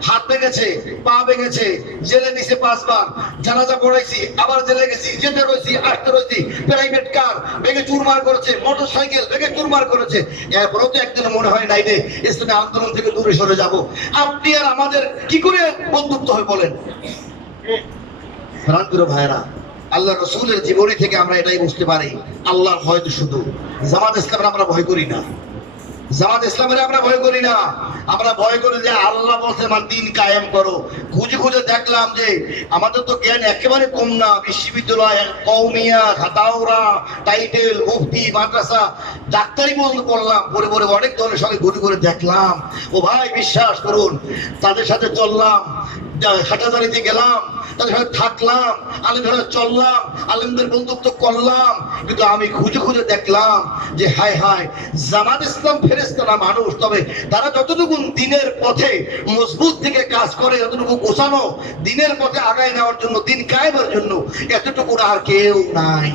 হাত ভেঙেছে, পা ভেঙেছে, জেলে নিছে 5 বার, জানাজা পড়াইছি, আবার জেলে গেছি, যেতে রয়েছি, আসতে রয়েছি, প্রাইভেট কার ভেঙে চুরমার করেছে, মোটর সাইকেল ভেঙে চুরমার করেছে। এরপরেও তো একদিন মনে হয় নাই রে ইসলামী আন্দোলন থেকে দূরে সরে যাব। আপনি আর আমাদের কি করে বন্ধুত্ব হয় বলেন? প্রাণপ্রিয় ভাইরা, আল্লাহ রসুলের জীবনী থেকে আমরা এটাই বুঝতে পারি, আল্লাহর ভয় তো শুধু। জামাত ইসলামের আমরা ভয় করি না, জামাত ইসলামের আমরা ভয় করি না, আমরা ভয় করি যে আল্লাহ বলছে আমার দিন কায়েম করো। খুঁজে খুঁজে দেখলাম যে আমাদের তো জ্ঞান একেবারে কম না, বিশ্ববিদ্যালয়, কওমিয়া, খাতাওরা, টাইটেল, মুফতি, মাদ্রাসা, ডাক্তারি পর্যন্ত পড়লাম, পরে পরে অনেক ধরনের সঙ্গে ঘুরে ঘুরে দেখলাম। ও ভাই বিশ্বাস করুন, তাদের সাথে চললাম, হাটাদারিতে গেলাম, তাদের সাথে থাকলাম, আলেমদের সাথে চললাম, আলেমদের বন্ধুত্ব করলাম, কিন্তু আমি খুঁজে খুঁজে দেখলাম যে হায় হায়, জামাত ইসলাম ফেরেশতা না মানুষ, তবে তারা যতটুকু দিনের পথে মজবুত থেকে কাজ করে, যতটুকু গোছানো দিনের পথে আগায় নেওয়ার জন্য, দিন কায়েমের জন্য, এতটুকু আর কেউ নাই।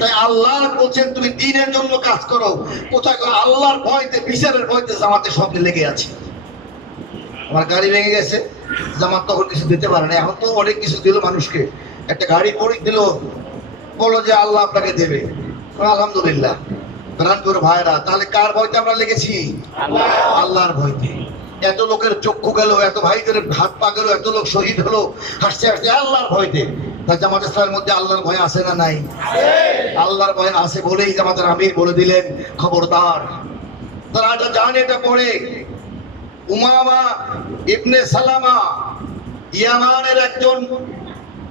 তাই আল্লাহ বলছেন তুমি দিনের জন্য কাজ করো। কোথায়? আল্লাহর ভয়তে, বিচারের ভয়তে জামাতের সঙ্গে লেগে আছে। আমার গাড়ি ভেঙে গেছে, জামাত তখন কিছু দিতে পারে না, এখন তো অনেক কিছু দিল মানুষকে। একটা গাড়ি পড়ে দিল, বলো যে আল্লাহ আপনাকে দেবে, আলহামদুলিল্লাহ। প্রাণপ্রিয় ভাইরা, তাহলে কার ভয়তে আমরা লেগেছি? আল্লাহর ভয়তে। এত লোকের চক্ষু গেল, এত ভাইদের হাত পা গেল, এত লোক শহীদ হলো, হাসতে হাসতে আল্লাহর ভয়তে। তাই জামাত ইসলামের মধ্যে আল্লাহর ভয় আছে না নাই? আল্লাহর ভয় আছে বলেই জামাতের আমির বলে দিলেন খবরদার। তারা এটা জানে, এটা পড়ে উমামা ইবনে সালামা ইয়ামানের একজন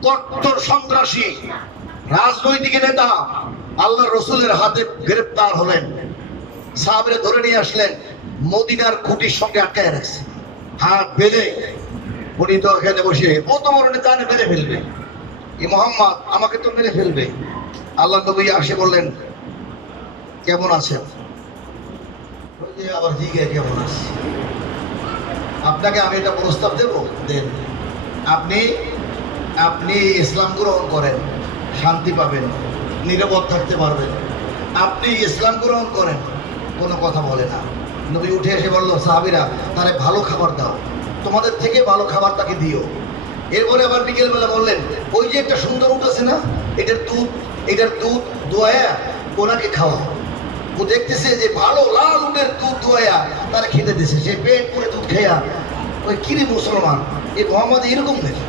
কট্টর সন্ত্রাসী রাজনৈতিক নেতা আল্লাহ রসুলের হাতে গ্রেফতার হলেন। সাহাবীরা ধরে নিয়ে আসলেন, মদিনার খুঁটির সঙ্গে আটকায় রাখছে, হাত বেঁধে। উনি তো এখানে বসে ও তো মরণে জানে মেরে ফেলবে, এই মোহাম্মদ আমাকে তো মেরে ফেলবে। আল্লাহ নবী আসে বললেন কেমন আছেন? আবার জিজ্ঞাসা কেমন আছে? আপনাকে আমি এটা প্রস্তাব দেব, দেন। আপনি ইসলাম গ্রহণ করেন, শান্তি পাবেন, নিরাপদ থাকতে পারবেন। আপনি ইসলাম গ্রহণ করেন, কোনো কথা বলে না। নবী উঠে এসে বললো, সাহাবীরা তারে ভালো খাবার দাও, তোমাদের থেকে ভালো খাবার তাকে দিও। এরপরে আবার বিকেলবেলা বললেন, ওই যে একটা সুন্দর উঠ আছে না, এটার দুধ দোয়া ওনাকে খাওয়া। ও দেখতেছে যে ভালো লাল উটের দুধ দোয়া তারা খেতে দিছে, সে পেট পুরে দুধ খাইয়া ওই কিরে মুসলমান, এই মোহাম্মদ এরকম নাকি?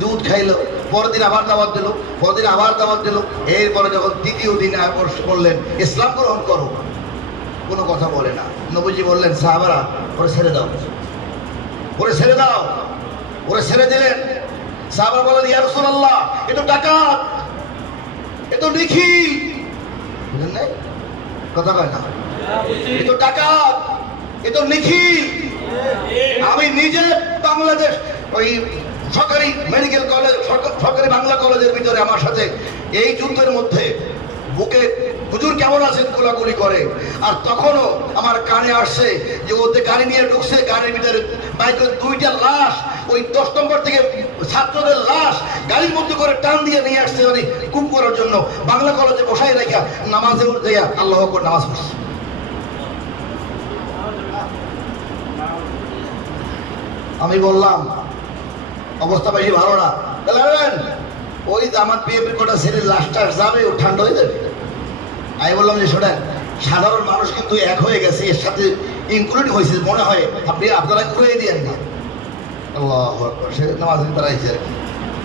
দুধ খাইলো, পরের দিন আবার দাওয়াত দিল, পরের দিন আবার দাওয়াত দিল। এরপরে যখন দ্বিতীয় দিন বললেন ইসলাম গ্রহণ করো, কোনো কথা বলে না। নবীজি বললেন, সাহাবারা ওরে ছেড়ে দাও, ওরে ছেড়ে দাও। ওরে ছেড়ে দিলেন। সাহাবা বললেন, ইয়া রাসূলুল্লাহ, এ তো ডাকাত, এ তো নিখিল। বুঝলেন নাই? কথা কয় না, এ তো ডাকাত, এ তো নিখিল। আমি নিজে বাংলাদেশ ওই সরকারি মেডিকেল কলেজ, সরকারি বাংলা কলেজের ভিতরে আমার সাথে এই যুদ্ধের মধ্যে বুকে হুজুর কেমন আছেন গোলাগুলি করে। আর তখনও আমার কানে আসছে যে ওদের গাড়ি নিয়ে ঢুকছে, গাড়ির ভিতরে বাইকের 2টা লাশ, ওই 10 নম্বর থেকে ছাত্রদের লাশ গাড়ির মধ্যে করে টান দিয়ে নিয়ে আসছে, মানে গুম করার জন্য। বাংলা কলেজে বসাই রাখা নামাজে উঠে আল্লাহ আকবার নামাজ পড়ছে। আমি বললাম অবস্থা বেশি ভালো না, বললেন ওই আমার বিএপি কোটা সিরিজ লাস্টার যাবে, ও ঠান্ডা হয়ে যাবে। আমি বললাম যে শোনেন, সাধারণ মানুষ কিন্তু এক হয়ে গেছে, এর সাথে ইনক্লুড হয়েছে, মনে হয় আপনারা ঘুরে দিয়েন না। আল্লাহ সে নামাজ তারা এসে আর কি,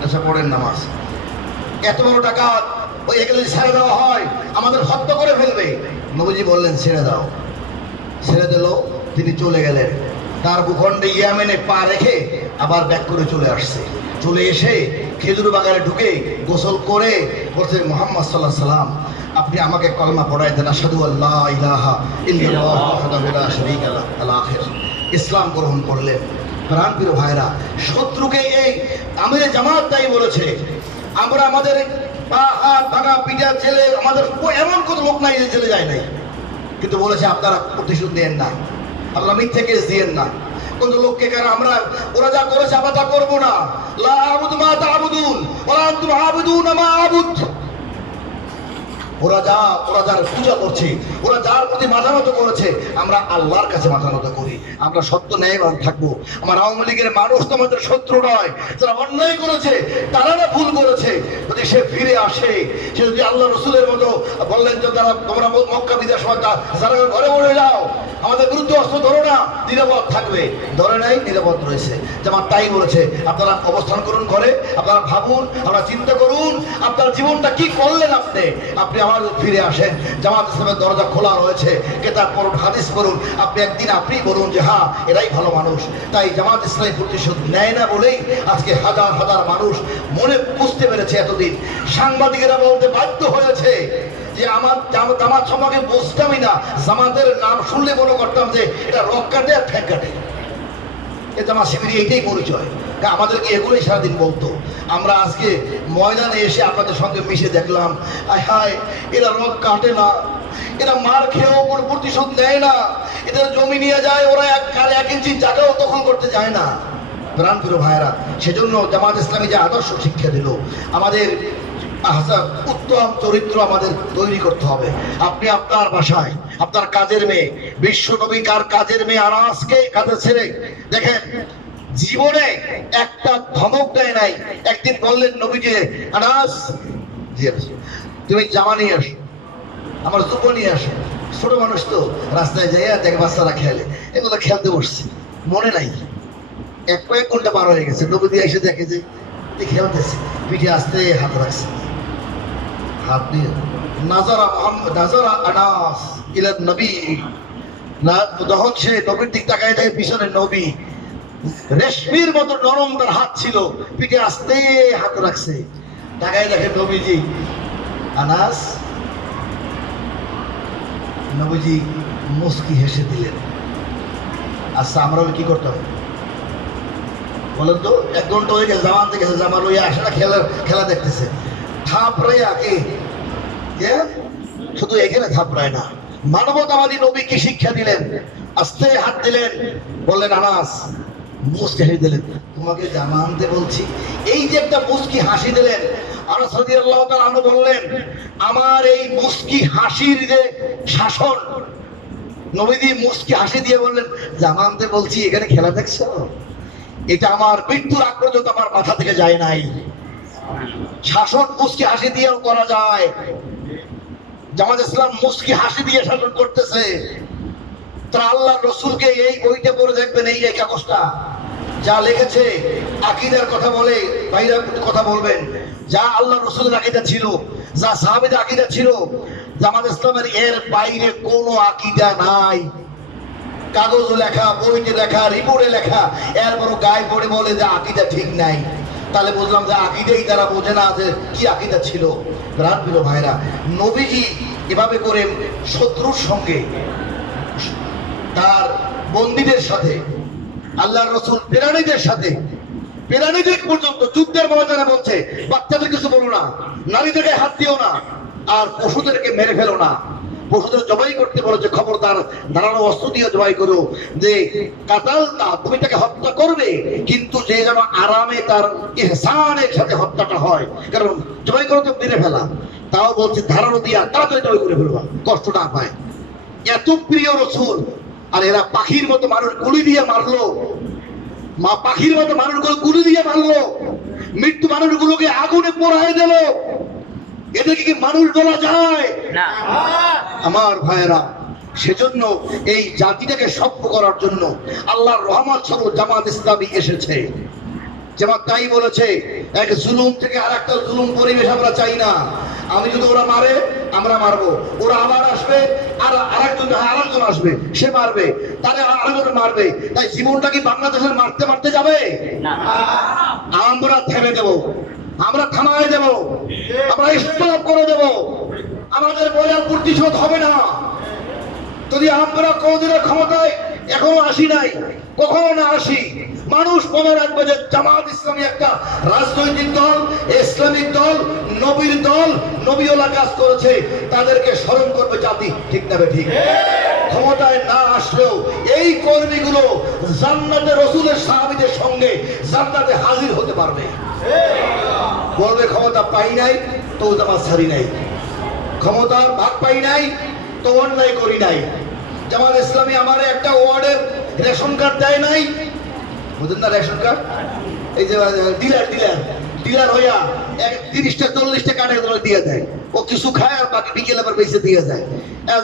আচ্ছা পড়েন নামাজ। এত বড় টাকা ওই এগুলো ছেড়ে দেওয়া হয়, আমাদের হত্যা করে ফেলবে। নবীজি বললেন ছেড়ে দাও, ছেড়ে দিল। তিনি চলে গেলেন, তার ভূখণ্ডে ইয়ামেনে পা রেখে আবার ব্যাক করে চলে আসছে। চলে এসে খেজুর বাগানে ঢুকে গোসল করে বলছে, মুহাম্মদ সাল্লাল্লাহু আলাইহি সাল্লাম আপনি আমাকে কলমা পড়াই দেন, আশহাদু আল্লা ইলাহা ইল্লাল্লাহ ওয়াহদাহু লা শারীকা লাহু আল আখির। ইসলাম গ্রহণ করলেন। প্রাণপ্রিয় ভাইরা, শত্রুকে এই আমিরে জামাত তাই বলেছে, আমরা আমাদের পা হাত ভাঙা পিঠা ছেলে, আমাদের এমন কোনো লোক নাই যে চলে যায় নাই, কিন্তু বলেছে আপনারা প্রতিশোধ দেন না, আপনারা মিথ্যে কেস দিয়েন না। কোন লোককে কেন আমরা, ওরা যা করেছে আমরা তা করবো না। লা আবুদু মা তা'বুদুন ওয়া লা আনতুম আ'বুদুনা মা আ'বুদ। ওরা যার পূজা করছে, ওরা যার প্রতি মাথা নত করেছে, আমরা আল্লাহর কাছে মাথা নত করি। আমরা সত্য ন্যায়বান থাকবো। আমার আওয়ামী লীগের মানুষ তো আমাদের শত্রু নয়, যারা অন্যায় করেছে তারা না ভুল করেছে, যদি সে ফিরে আসে, সে যদি আল্লাহ রসুলের মতো বললেন যে তোমরা মক্কা বিদায় সময় যারা ঘরে বলে যাও, আমাদের বিরুদ্ধে অস্ত্র ধরো না, নিরাপদ থাকবে। ধরে নাই, নিরাপদ রয়েছে। জামাত তাই বলেছে, আপনারা অবস্থান করুন ঘরে, আপনারা ভাবুন, আপনারা চিন্তা করুন আপনার জীবনটা কি করলেন। আপনি আমার ফিরে আসেন। জামাত ইসলামের দরজা খোলা রয়েছে, কেতাব পড়ুন, হাদিস পড়ুন। আপনি একদিন আপনি বলুন যে হ্যাঁ এরাই ভালো মানুষ। তাই জামাত ইসলামী প্রতিশোধ নেয় না বলেই আজকে হাজার হাজার মানুষ মনে বুঝতে পেরেছে। এতদিন সাংবাদিকেরা বলতে বাধ্য হয়েছে যে আমার জামাত সম্পর্কে বুঝতামই না, জামাতের নাম শুনলে মনে করতাম যে এটা রক কাটে আর ঠ্যাং কাটে, এ জামাত শিবির এইটাই পরিচয়। আমাদেরকে এগুলোই সারাদিন বলতো। আমরা আজকে ময়দানে এসে আপনাদের সঙ্গে মিশে দেখলাম, আয় হায় এরা রক কাটে না, এরা মার খেয়েও কোনো প্রতিশোধ নেয় না, এদের জমি নিয়ে যায়, ওরা এক ইঞ্চি জায়গাও দখল করতে যায় না। প্রাণপ্রিয় ভাইয়েরা, সেজন্য জামাত ইসলামী যে আদর্শ শিক্ষা দিল, আমাদের উত্তম চরিত্র আমাদের তৈরি করতে হবে। আপনি আপনার বাসায় আপনার কাজের মেয়ে, বিশ্ব নবী কার কাজের মেয়ে আনাসকে কাজে ছেড়ে দেখেন, জীবনে একটা ধমক দেয় নাই। একদিন বললেন নবীকে, আনাস তুমি জামা নিয়ে আসো, আমার জুতো নিয়ে আসো। ছোট মানুষ তো, রাস্তায় যাইয়া দেখ বাচ্চারা খেলে, এগুলো খেলতে বসছে, মনে নাই। কয়েক ঘন্টা পার হয়ে গেছে, নবী এসে দেখে যে খেলতেছে, পিঠে আসতে হাত রাখছে, হাত দিয়ে নাজারা আনাস ইলা নবী, যখন সে নবীর দিক তাকায় দেখে পিছনে নবী, রেশমির মতো নরম তার হাত ছিল, পিঠে আসতে হাত রাখছে, তাকায় দেখে নবীজি। আনাস, নবীজি মুস্কি হেসে দিলেন। আচ্ছা আমরা কি করতাম বলেন তো? 1 ঘন্টা হয়ে গেছে, জামান দেখেছে, জামা লইয়া আসে না, খেলা দেখতেছে, থাপড়াইয়া কে শুধু এখানে থাপড়ায় না, মানবতাবাদী নবী কি শিক্ষা দিলেন? আস্তে হাত দিলেন, বললেন আনাস, মুস্কি হাসি দিলেন, তোমাকে জামা আনতে বলছি। এই যে একটা মুস্কি হাসি দিলেন, আনাস রাদিয়াল্লাহু তাআলা আনহু বললেন, আমার এই মুস্কি হাসির যে শাসন, নবীজি মুস্কি হাসি দিয়ে বললেন, জামা আনতে বলছি, এখানে খেলা দেখছো? এটা আমার মৃত্যুর আগ পর্যন্ত আমার মাথা থেকে যায় নাই। শাসন মুস্কি হাসি দিয়েও করা যায়। জামাত ইসলাম মুস্কি হাসি দিয়ে শাসন করতেছে। তারা আল্লাহ রসুলকে এই বইটা পড়ে দেখবেন, এই কাগজটা যা লিখেছে, আকীদার কথা বলে, বাইরের কথা বলবেন, যা আল্লাহ রসুলের আকীদা ছিল, যা সাহাবীদের আকীদা ছিল, জামাত ইসলামের এর বাইরে কোনো আকীদা নাই। কাগজে লেখা, বইতে লেখা, রিপোর্টে লেখা, এরপরও গায়ে পড়ে বলে যে আকীদা ঠিক নাই। তাহলে বুঝলাম যে আকীদাই তারা বোঝে না যে কি আকীদা ছিল। প্রাণপ্রিয় ভাইরা, নবীজি এভাবে করে শত্রুর সঙ্গে, তার বন্দীদের সাথে, আল্লাহর রাসূল প্রাণীদের সাথে, প্রাণীদের পর্যন্ত যুদ্ধের ময়দানে বলছে, বাচ্চাদের কিছু বলো না, নারীদেরকে হাত দিও না, আর পশুদেরকে মেরে ফেলো না। পশুদের জবাই করতে বলেছে, খবরদার ধারালো অস্ত্র দিয়ে জবাই করো, যে কাতাল তুমি তাকে হত্যা করবে, কিন্তু যে যেন আরামে তার ইহসানের সাথে হত্যাটা হয়, কারণ জবাই করো তো মেরে ফেলা, তাও বলছে ধারালো দিয়া তাড়াতাড়ি জবাই করে ফেলবা, কষ্ট না পায়। এত প্রিয় রাসূল, আর এরা পাখির মতো মানুষ গুলি দিয়ে মারলো। মা পাখির মতো মানুষগুলো গুলি দিয়ে মারলো, মৃত্যু মানুষগুলোকে আগুনে পোড়ায় দিল। এদেরকে কি মানুষ বলা যায়? না। আমার ভাইয়েরা, সেজন্য এই জাতিটাকে সভ্য করার জন্য আল্লাহর রহমত স্বরূপ জামাত ইসলামী এসেছে। জামাত তাই বলেছে, এক জুলুম থেকে আর একটা জুলুম পরিবেশ আমরা চাই না। আমি যদি ওরা মারে আমরা মারবো, ওরা আবার আসবে আর আরেকজন আসবে, সে মারবে, তাহলে আরেকজন মারবে। তাই জীবনটা কি বাংলাদেশের মারতে মারতে যাবে? না। আমরা থেমে দেব, আমরা থামায় দেব, আমরা স্টপ করে দেব। আমাদের বলার প্রতিশোধ হবে না। যদি আমরা কোনদিনের ক্ষমতায় এখনো আসি নাই, কখনো না আসি, মানুষ মনে রাখবে যে জামাত ইসলামী একটা রাজনৈতিক দল, ইসলামিক দল, নবীর দল, নবীওয়ালা কাজ করেছে, তাদেরকে স্মরণ করবে জাতি। ঠিক না ঠিক? ক্ষমতায় না আসলেও এই কর্মীগুলো জান্নাতে রসুলের সাহাবীদের সঙ্গে জান্নাতে হাজির হতে পারবে। বলবে ক্ষমতা পাই নাই তো জামাত ছাড়ি নাই, ক্ষমতার ভাগ পাই নাই তো অন্যায় করি নাই। জামাত ইসলামী আমার একটা ওয়ার্ডের রেশন কার্ড দেয় নাই, বুঝলেন না? রেশন কার্ড, এই যে ডিলার হইয়া 30টা 40টা কার্ডের দিয়ে দেয়, ও কিছু খায় আর বাকি বিকেল আবার বেঁচে দিয়ে যায়।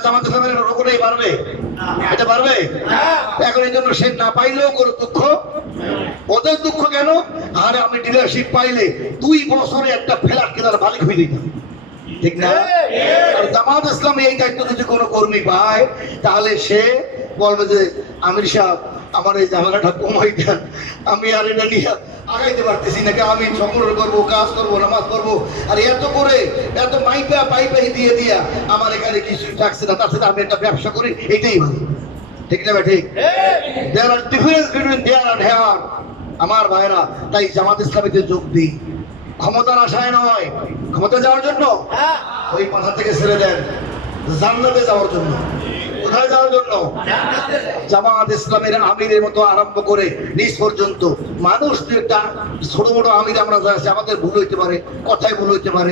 জামাত ইসলামের রোগটাই পারবে? এটা পারবে? এখন এই জন্য সে না পাইলেও কোনো দুঃখ। ওদের দুঃখ কেন? আরে আমি ডিলারশিপ পাইলে 2 বছরে একটা ফ্ল্যাট কেনার মালিক হয়ে দিতাম। ঠিক না? আর জামাত ইসলামী এই দায়িত্ব যদি কোনো কর্মী পায়, তাহলে সে বলবে যে আমির সাহেব আমার এই জায়গাটা কমাই দেন, আমি আর এটা নিয়ে আগাইতে পারতেছি না, আমি সংগ্রহ করবো, কাজ করবো, নামাজ পড়বো, আর এত করে এত পাইপাই দিয়ে দিয়া আমার এখানে কিছু থাকছে না, তার সাথে আমি একটা ব্যবসা করি, এটাই ভালো। ঠিক না ঠিক? There are difference between there আর হেয়ার। আমার ভাইরা, তাই জামাত ইসলামীতে যোগ দিই, ক্ষমতার আশায় নয়, ক্ষমতা যাওয়ার জন্য ওই মাথা থেকে ছেড়ে দেন, জান্নাতে যাওয়ার জন্য। কোথায় যাওয়ার জন্য? জামাত ইসলামের আমিরের মতো আরম্ভ করে নিজ পর্যন্ত মানুষ একটা ছোট মোটো আমির আমরা যাচ্ছি, আমাদের ভুল হইতে পারে, কথায় ভুল হইতে পারে,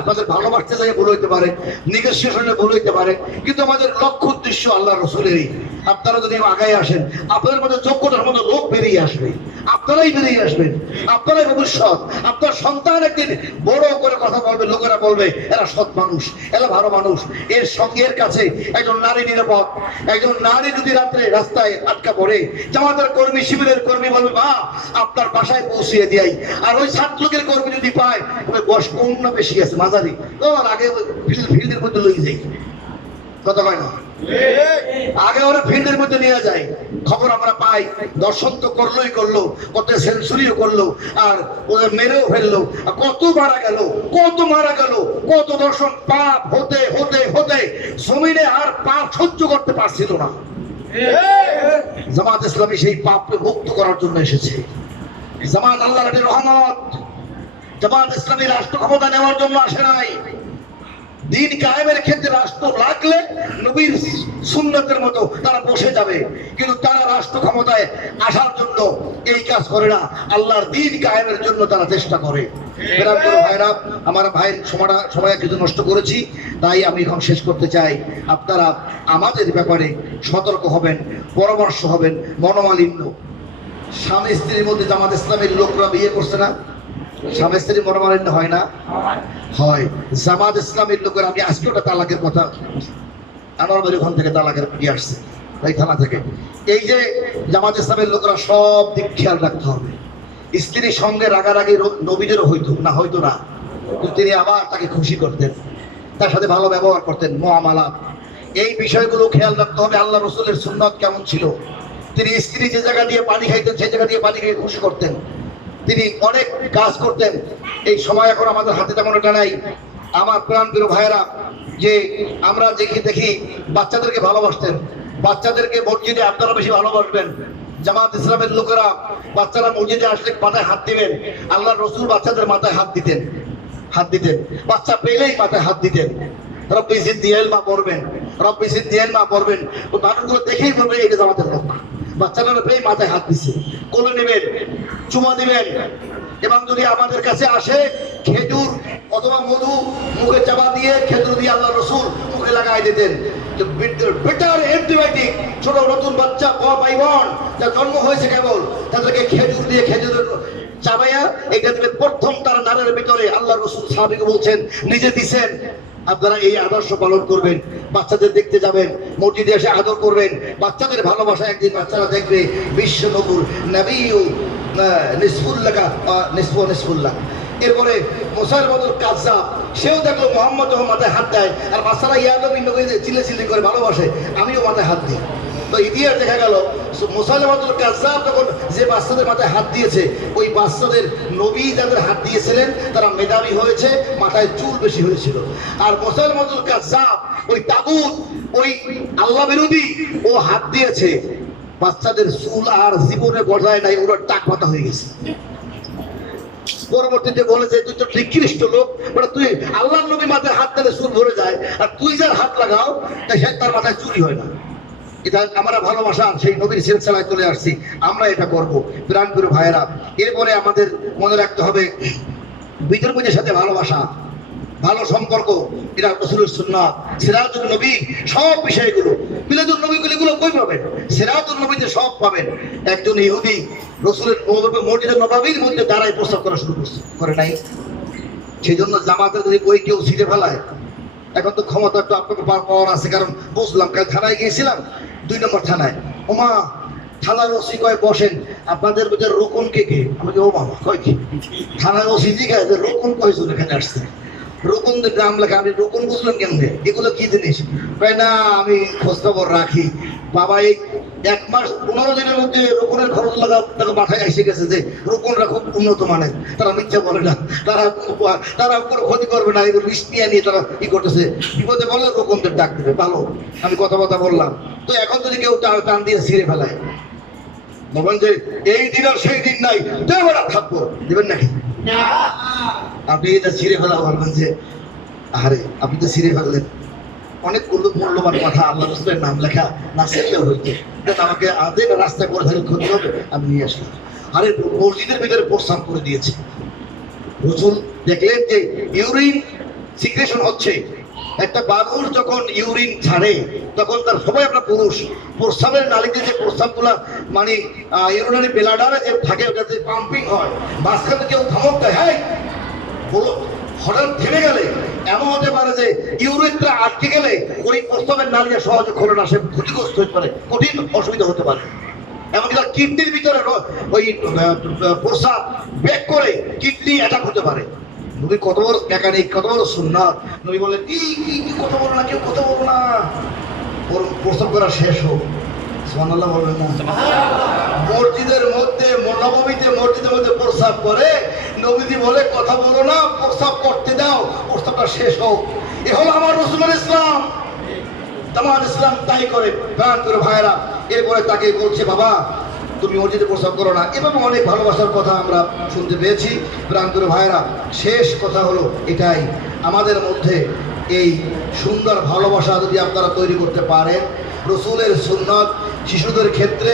আপনাদের ভালোবাসতে যাই ভুল হইতে পারে, নেগোসিয়েশনে ভুল হইতে পারে, কিন্তু আমাদের লক্ষ্য উদ্দেশ্য আল্লাহ রসুলেরই। আপনারা যদি আগায় আসেন, আপনাদের মধ্যে যোগ্যতার মধ্যে লোক বেরিয়ে আসবে, আপনারাই বেরিয়ে আসবেন, আপনারাই ভবিষ্যৎ। আপনার সন্তান একদিন বড় করে কথা বলবে, লোকেরা বলবে এরা সৎ মানুষ, এরা ভালো মানুষ। এর সঙ্গে এর কাছে একজন নারী নিরাপদ, একজন নারী যদি রাত্রে রাস্তায় আটকা পড়ে, জামাতের কর্মী, শিবিরের কর্মী বলবে মা আপনার বাসায় পৌঁছিয়ে দিয়াই। আর ওই ছাত্রকের কর্মী যদি পায়, তবে বয়স কম না বেশি আছে, মাঝারি, তো আগে ফিল্ডের মধ্যে লই যাই, কথা কয় না? আগে ওরা ফিল্ডের মধ্যে নিয়ে যায়, খবর আমরা পাই, দর্শন তো করলোই করলো, কত সেঞ্চুরিও করলো, আর ওদের মেরেও ফেললো, কত মারা গেল, কত দর্শন পাপ হতে হতে হতে জমিনে আর পাপ সহ্য করতে পারছিল না। জামাত ইসলামী সেই পাপকে মুক্ত করার জন্য এসেছে। জামাত আল্লাহর একটা রহমত। জামাত ইসলামী রাষ্ট্র ক্ষমতা নেওয়ার জন্য আসে নাই। দিন কায়েমের ক্ষেত্রে রাষ্ট্র লাগলে নবীর সুন্নতের মতো তারা বসে যাবে, কিন্তু তারা রাষ্ট্র ক্ষমতায় আসার জন্য এই কাজ করে না, আল্লাহর দিন কায়েমের জন্য তারা চেষ্টা করে। ভাইরা, আমার ভাইয়ের সময় কিছু নষ্ট করেছি, তাই আমি এখন শেষ করতে চাই। আপনারা আমাদের ব্যাপারে সতর্ক হবেন, পরামর্শ হবেন। মনোমালিন্য, স্বামী স্ত্রীর মধ্যে জামাত ইসলামের লোকরা বিয়ে করছে না, স্বামী স্ত্রী মনোমালিন্য হয় না? হয়। জামাত ইসলামের লোকের, আমি আজকে ওটা তালাকের কথা, আমার বাড়ি ওখান থেকে তালাকের নিয়ে আসছে ওই থানা থেকে। এই যে জামাত ইসলামের লোকেরা সব দিক খেয়াল রাখতে হবে। স্ত্রীর সঙ্গে রাগারাগি নবীদেরও হইতো না, তিনি আবার তাকে খুশি করতেন, তার সাথে ভালো ব্যবহার করতেন, মুআমালাত। এই বিষয়গুলো খেয়াল রাখতে হবে। আল্লাহ রসুলের সুন্নাত কেমন ছিল? তিনি স্ত্রী যে জায়গা দিয়ে পানি খাইতেন, সেই জায়গা দিয়ে পানি খেয়ে খুশি করতেন। তিনি অনেক কাজ করতেন। এই সময় এখন আমাদের হাতে তেমন এটা নাই। আমার প্রাণ প্রিয় ভাইয়েরা, যে আমরা দেখি বাচ্চাদেরকে ভালোবাসতেন, বাচ্চাদেরকে মসজিদে আপনারা বেশি ভালোবাসবেন। জামাত ইসলামের লোকেরা বাচ্চারা মসজিদে আসলে মাথায় হাত দিবেন, আল্লাহ রসুল বাচ্চাদের মাথায় হাত দিতেন, বাচ্চা পেলেই মাথায় হাত দিতেন। রব্বি জিদ্দিয়াল মা পড়বেন, রব্বি জিদ্দিয়াল মা পড়বেন, মানুষগুলো দেখেই বলবে এটা জামাতের লোক। বাচ্চারা পেয়ে মাথায় হাত দিচ্ছে, কোলে নেবেন, চুমা দিবেন। এবং যদি আমাদের কাছে আসে খেজুর অথবা মধু মুখে চাপা দিয়ে খেজুর দিয়ে আল্লাহ রসুল মুখে লাগাই দিতেন। বেটার অ্যান্টিবায়োটিক ছোট নতুন বাচ্চা ভাই বোন যা জন্ম হয়েছে কেবল, তাদেরকে খেজুর দিয়ে খেজুরের চাবাইয়া এটা দেবে প্রথম তার নারের ভিতরে। আল্লাহ রসুল সাহাবীকে বলছেন, নিজে দিছেন, আপনারা এই আদর্শ পালন করবেন। বাচ্চাদের দেখতে যাবেন, মসজিদে এসে আদর করবেন, বাচ্চাদের ভালোবাসা একদিন বাচ্চারা দেখবে। বিশ্ব নবুর নবীউ নিসফুল্লাহ। এরপরে মুসাইলামাতুল কাযযাব, সেও দেখলো মোহাম্মদ যখন মাথায় হাত দেয় আর বাচ্চারা ইয়া নবী নবী চিল্লাচিল্লি করে ভালোবাসে, আমিও মাথায় হাত দিই। তো ইতিহাস দেখা গেল মুসাইলামাতুল কাযযাব যখন যে বাচ্চাদের মাথায় হাত দিয়েছে, ওই বাচ্চাদের নবী যাদের হাত দিয়েছিলেন তারা মেধাবী হয়েছে, মাথায় চুল বেশি হয়েছিল। আর মুসাইলামাতুল কাযযাব ওই তাগুত, ওই আল্লাহ বিরোধী, ও হাত দিয়েছে, বাচ্চাদের চুল আর জীবনে গজায় নাই, ওরা টাক পাতা হয়ে গেছে। পরবর্তীতে বলেছে, তুই তো নিকৃষ্ট লোক, মানে তুই আল্লাহ নবী মাথায় হাত দিলে চুল ভরে যায়, আর তুই যার হাত লাগাও তার মাথায় চুরি হয় না। এটা আমরা ভালোবাসা সেই নবীর সিলসিলায় চলে আসছি, আমরা এটা করবো প্রাণপ্রিয় ভাইয়েরা। এরপরে আমাদের মনে রাখতে হবে বিতর্কের সাথে ভালোবাসা, ভালো সম্পর্ক, এটা রাসূলের সুন্নাত। সিরাতুন নবী সব বিষয়গুলো, মিলাদুন নবীগুলো এগুলো কই পাবেন? সিরাতুন নবীতে সব পাবেন। একজন ইহুদি রাসূলের মসজিদে নববীর মধ্যে দাঁড়ায় প্রস্তাব করা শুরু করে নাই। সেই জন্য জামাতের যদি ওই কেউ ছিঁড়ে ফেলায়, এখন তো ক্ষমতা একটু আপনাকে পাওয়ার আছে, কারণ বুঝলাম কাল থানায় গিয়েছিলাম, 2 নম্বর থানায়। ওমা থানার ওসি কয়, বসেন, আপনাদের ভিতরে রোকন কে কে? আমাকে ও বাবা কয় কি? থানার ওসি জিজ্ঞাসা যে রোকন কয়জন এখানে আসছে? রোকনদের নাম লেখা। আমি রোকন বুঝলাম কেমনে, এগুলো কি জিনিস? কয় না, আমি খোঁজ খবর রাখি বাবা। এই 1 মাস 15 দিনের মধ্যে রোকনের খরচ লাগা তাকে মাথায় এসে গেছে যে রোকনরা খুব উন্নত মানের, তারা মিথ্যা বলে না, তারা কোনো ক্ষতি করবে না, এগুলো রিস্ক নিয়ে তারা কি করতেছে, বিপদে বলে রোকনদের ডাক দেবে। ভালো, আমি কথা বললাম। তো এখন যদি কেউ টান দিয়ে ছিঁড়ে ফেলায়, বলবেন যে এই দিন আর সেই দিন নাই, দেবেন আর থাকবো, দেবেন নাকি? আপনি এটা ছিঁড়ে ফেলা বলবেন যে আরে আপনি তো ছিঁড়ে ফেললেন, অনেক মূল্যবান কথা, আল্লাহ রাসূলের নাম লেখা না ছিঁড়লেও হইতো, আমাকে আদেন রাস্তায় করে ফেলে ক্ষতি হবে, আমি নিয়ে আসলাম। আরে মসজিদের ভিতরে প্রস্তাব করে দিয়েছে। রাসূল দেখলেন যে ইউরিন সিক্রেশন হচ্ছে, একটা মানুষ যখন ইউরিন ছাড়ে তখন তার সবাই আমরা পুরুষ, প্রস্রাবের নালীতে যে প্রস্রাবগুলা মানে ইউরিনারি ব্লাডারে যে থাকে, ওটাতে পাম্পিং হয়, মাঝখানে কেউ ধমক দেয়, হ্যাঁ বলো, হঠাৎ থেমে গেলে এমন হতে পারে যে ইউরিনটা আটকে গেলে ওই প্রস্রাবের নালীটা সহজে খোলে না, সে ক্ষতিগ্রস্ত হতে পারে, কঠিন অসুবিধা হতে পারে। এমনকি তার কিডনির ভিতরে ওই প্রস্রাব ব্যাক করে কিডনি অ্যাটাক হতে পারে। নবী কত বড় মেকানিক, কত বড় সুন্নাত। নবী বললেন কি কথা বলো না, কেউ কথা বলো না, ওর প্রস্তাব করা শেষ হোক। সুবহানাল্লাহ বলবেন না? মসজিদের মধ্যে মসজিদের মধ্যে প্রস্তাব করে, নবীজি বলে কথা বলো না, প্রস্তাব করতে দাও, প্রস্তাবটা শেষ হোক। এ হলো আমার রাসূলের ইসলাম। তামাম ইসলাম তাই করে প্রাণ করে ভাইরা। এরপরে তাকে বলছে, বাবা তুমি মসজিদে প্রস্তাব করো না। এভাবে অনেক ভালোবাসার কথা আমরা শুনতে পেয়েছি প্রাণ করে ভাইরা। শেষ কথা হলো এটাই, আমাদের মধ্যে এই সুন্দর ভালোবাসা যদি আপনারা তৈরি করতে পারেন, রাসূলের সুন্নাত শিশুদের ক্ষেত্রে,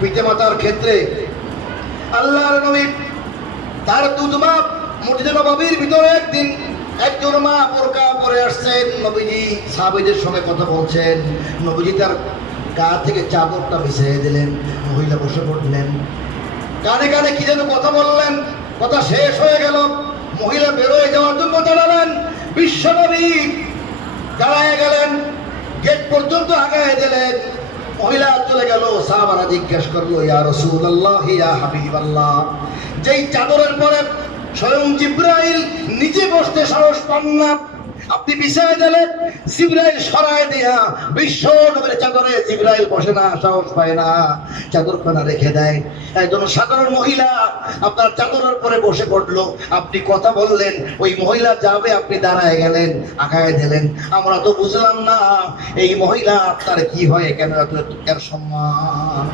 পিতামাতার ক্ষেত্রে, আল্লাহর নবী তার দুধমা মসজিদে নববীর ভিতরে একদিন একজন মা বোরকা পরে আসছেন, নবীজি সাহাবীদের সঙ্গে কথা বলছেন, নবীজি তার গা থেকে চাদরটা বিছিয়ে দিলেন, মহিলা বসে পড়লেন, কানে কানে কি যেন কথা বললেন, কথা শেষ হয়ে গেল, মহিলা বেরোয় যাওয়ার জন্য দাঁড়ালেন, বিশ্বনবী দাঁড়ায় গেলেন, গেট পর্যন্ত আগায় দিলেন, মহিলা চলে গেল। সাহাবারা জিজ্ঞেস করলো, ইয়া রাসূলুল্লাহ, ইয়া হাবিবাল্লাহ, যেই চাদরের পরে স্বয়ং জিবরাইল নিজে বসতে সাহস পান না, আপনি বিছায় দিলেন, জিবরাইল সরায় দিয়া বিশ্ব নবীর চাদরে জিবরাইল বসে না, সাহস পায় না, চাদরখানা রেখে দেয়। একজন সাধারণ মহিলা আপনার চাদরের পরে বসে পড়লো, আপনি কথা বললেন, ওই মহিলা যাবে, আপনি দাঁড়ায় গেলেন, আগায় দিলেন। আমরা তো বুঝলাম না এই মহিলা আপনার কি হয়, কেন এর সম্মান।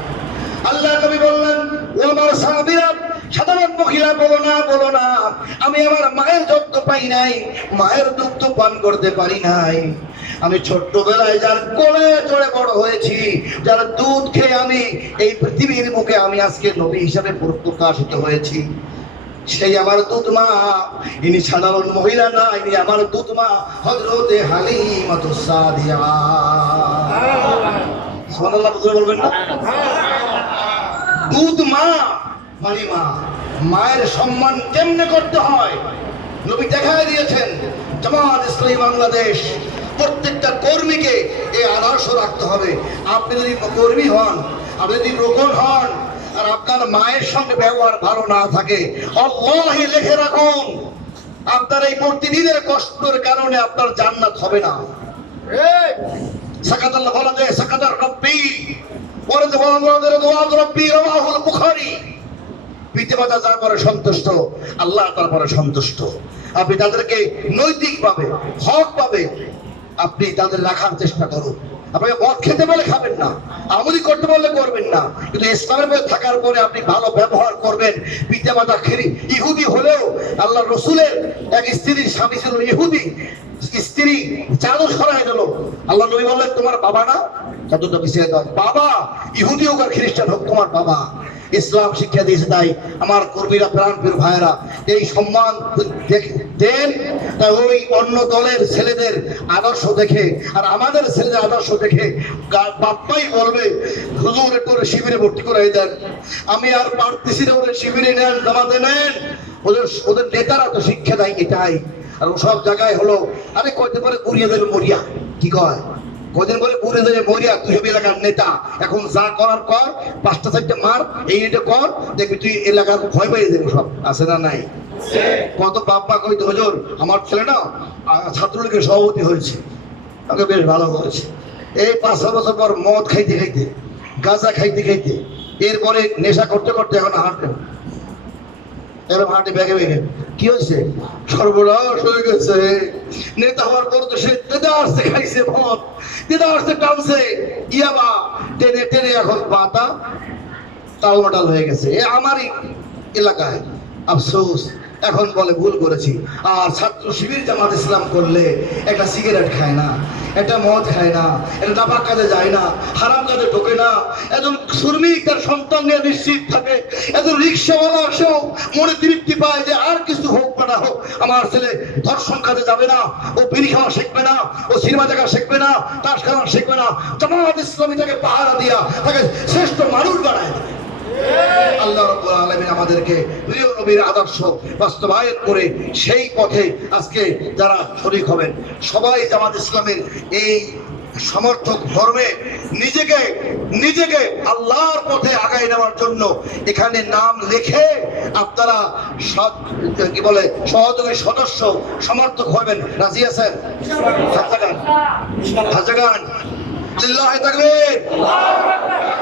আল্লাহ নবী বললেন, ও আমার সাহাবীরা, সাধারণ মহিলা বলো না, আমি আমার মায়ের যত্ন পাই নাই, মায়ের দুগ্ধ পান করতে পারি নাই, আমি ছোট্টবেলায় যার কোলে চড়ে বড় হয়েছি, যার দুধ খেয়ে আমি এই পৃথিবীর মুখে আমি আজকে নবী হিসাবে প্রকাশিত হয়েছি, সেই আমার দুধ মা। ইনি সাধারণ মহিলা না, ইনি আমার দুধ মা হযরতে হালিমাতুস সাদিয়া। সুবহানাল্লাহ বলবেন না? দুধ মা মানে মা, মায়ের সম্মান কেমনে করতে হয় নবী দেখায় দিয়েছেন। জামাত ইসলামী বাংলাদেশ প্রত্যেকটা কর্মীকে এই আদর্শ রাখতে হবে। আপনি যদি কর্মী হন, আপনি যদি রোকন হন, আর আপনার মায়ের সঙ্গে ব্যবহার ভালো না থাকে, আল্লাহি লিখে রাখুন আপনার এই প্রতিদিনের কষ্টের কারণে আপনার জান্নাত হবে না। সাকাতাল্লাহ বলা যায়, সাকাতার রব্বি ওয়ারাদ ওয়ারাদ রব্বি রাওয়াহুল বুখারী। পিতামাতা যার পরে সন্তুষ্ট, আল্লাহ তার পরে সন্তুষ্ট। আপনি তাদেরকে নৈতিকভাবে, হকভাবে আপনি তাদের রাখার চেষ্টা করুন। আপনাকে মদ খেতে বলে খাবেন না, আমলি করতে বললে করবেন না, কিন্তু ইসলামের মধ্যে থাকার পরে আপনি ভালো ব্যবহার করবেন। পিতামাতা ইহুদি হলেও আল্লাহ রসুলের এক স্ত্রীর স্বামী ছিল ইহুদি, স্ত্রী চাদর সরাই দিল, আল্লাহ নবী বললেন তোমার বাবা না, চাদরটা বিছিয়ে দাও। বাবা ইহুদি হোক আর খ্রিস্টান হোক, তোমার বাবা। ইসলাম শিক্ষা দিয়েছে। তাই আমার কর্মীরা, প্রাণপ্রিয় ভাইয়েরা, এই সম্মান দেন। তাই ওই অন্য দলের ছেলেদের আদর্শ দেখে আর আমাদের ছেলেদের আদর্শ দেখে বাপ্পাই বলবে হুজুর একটু শিবিরে ভর্তি করে দেন, আমি আর পারতেছি না, ওরা শিবিরে নেন, জামাতে নেন। ওদের নেতারা তো শিক্ষা দেয় এটাই। আর সব জায়গায় হলো আরে কয়তে পরে গুড়িয়ে দেবে মরিয়া, কি কয় কদিন পরে ঘুরে যাবে মরিয়া, তুই হবে এলাকার নেতা, এখন যা করার কর, 5টা 4টা মার, এইটা কর, দেখবি তুই এলাকার ভয় পেয়ে যাবে। সব আছে না নাই? কত বাপ্পা কইতে হুজুর আমার ছেলে না ছাত্রলীগের সভাপতি হয়েছে, তাকে বেশ ভালো করেছে। এই 5-6 বছর পর মদ খাইতে খাইতে, গাঁজা খাইতে খাইতে, এরপরে নেশা করতে করতে এখন হাঁটে, এরকম হাঁটে ব্যাগে ব্যাগে। কি হয়েছে? সর্বনাশ হয়ে গেছে। নেতা হওয়ার পর তো সে দেদারসে খাইছে মদ, দেদারসে টানছে ইয়াবা, টেনে টেনে এখন পাতা টালমাটাল হয়ে গেছে। এ আমারই এলাকায়। আফসোস, এখন বলে ভুল করেছি। আর ছাত্র শিবির জামাত ইসলাম করলে একটা সিগারেট খায় না, একটা মদ খায় না, একটা তাবাক কাজে যায় না, হারাম কাজে ঢোকে না। একজন শ্রমিক তার সন্তান নিয়ে নিশ্চিত থাকে। একজন রিক্সাওয়ালা সেও মনে তৃপ্তি পায় যে আর কিছু হোক বা না হোক, আমার ছেলে ধর্ষণ কাজে যাবে না, ও বিড়ি খাওয়া শিখবে না, ও সিনেমা দেখা শিখবে না, তাস খেলা শিখবে না। জামাত ইসলামী তাকে পাহারা দিয়া তাকে শ্রেষ্ঠ মানুষ বানায়। আল্লাহ রাব্বুল আলামিন আমাদেরকে প্রিয় নবীর আদর্শ বাস্তবায়ন করে সেই পথে আজকে যারা শরীক হবেন, সবাই জামাত ইসলামের এই সমর্থক ধর্মে নিজেকে আল্লাহর পথে আগায় নেওয়ার জন্য এখানে নাম লিখে আপনারা কি বলে সহযোগী সদস্য সমর্থক হবেন। রাজি আছেন? হাজাগান লিল্লাহি তাকবীর,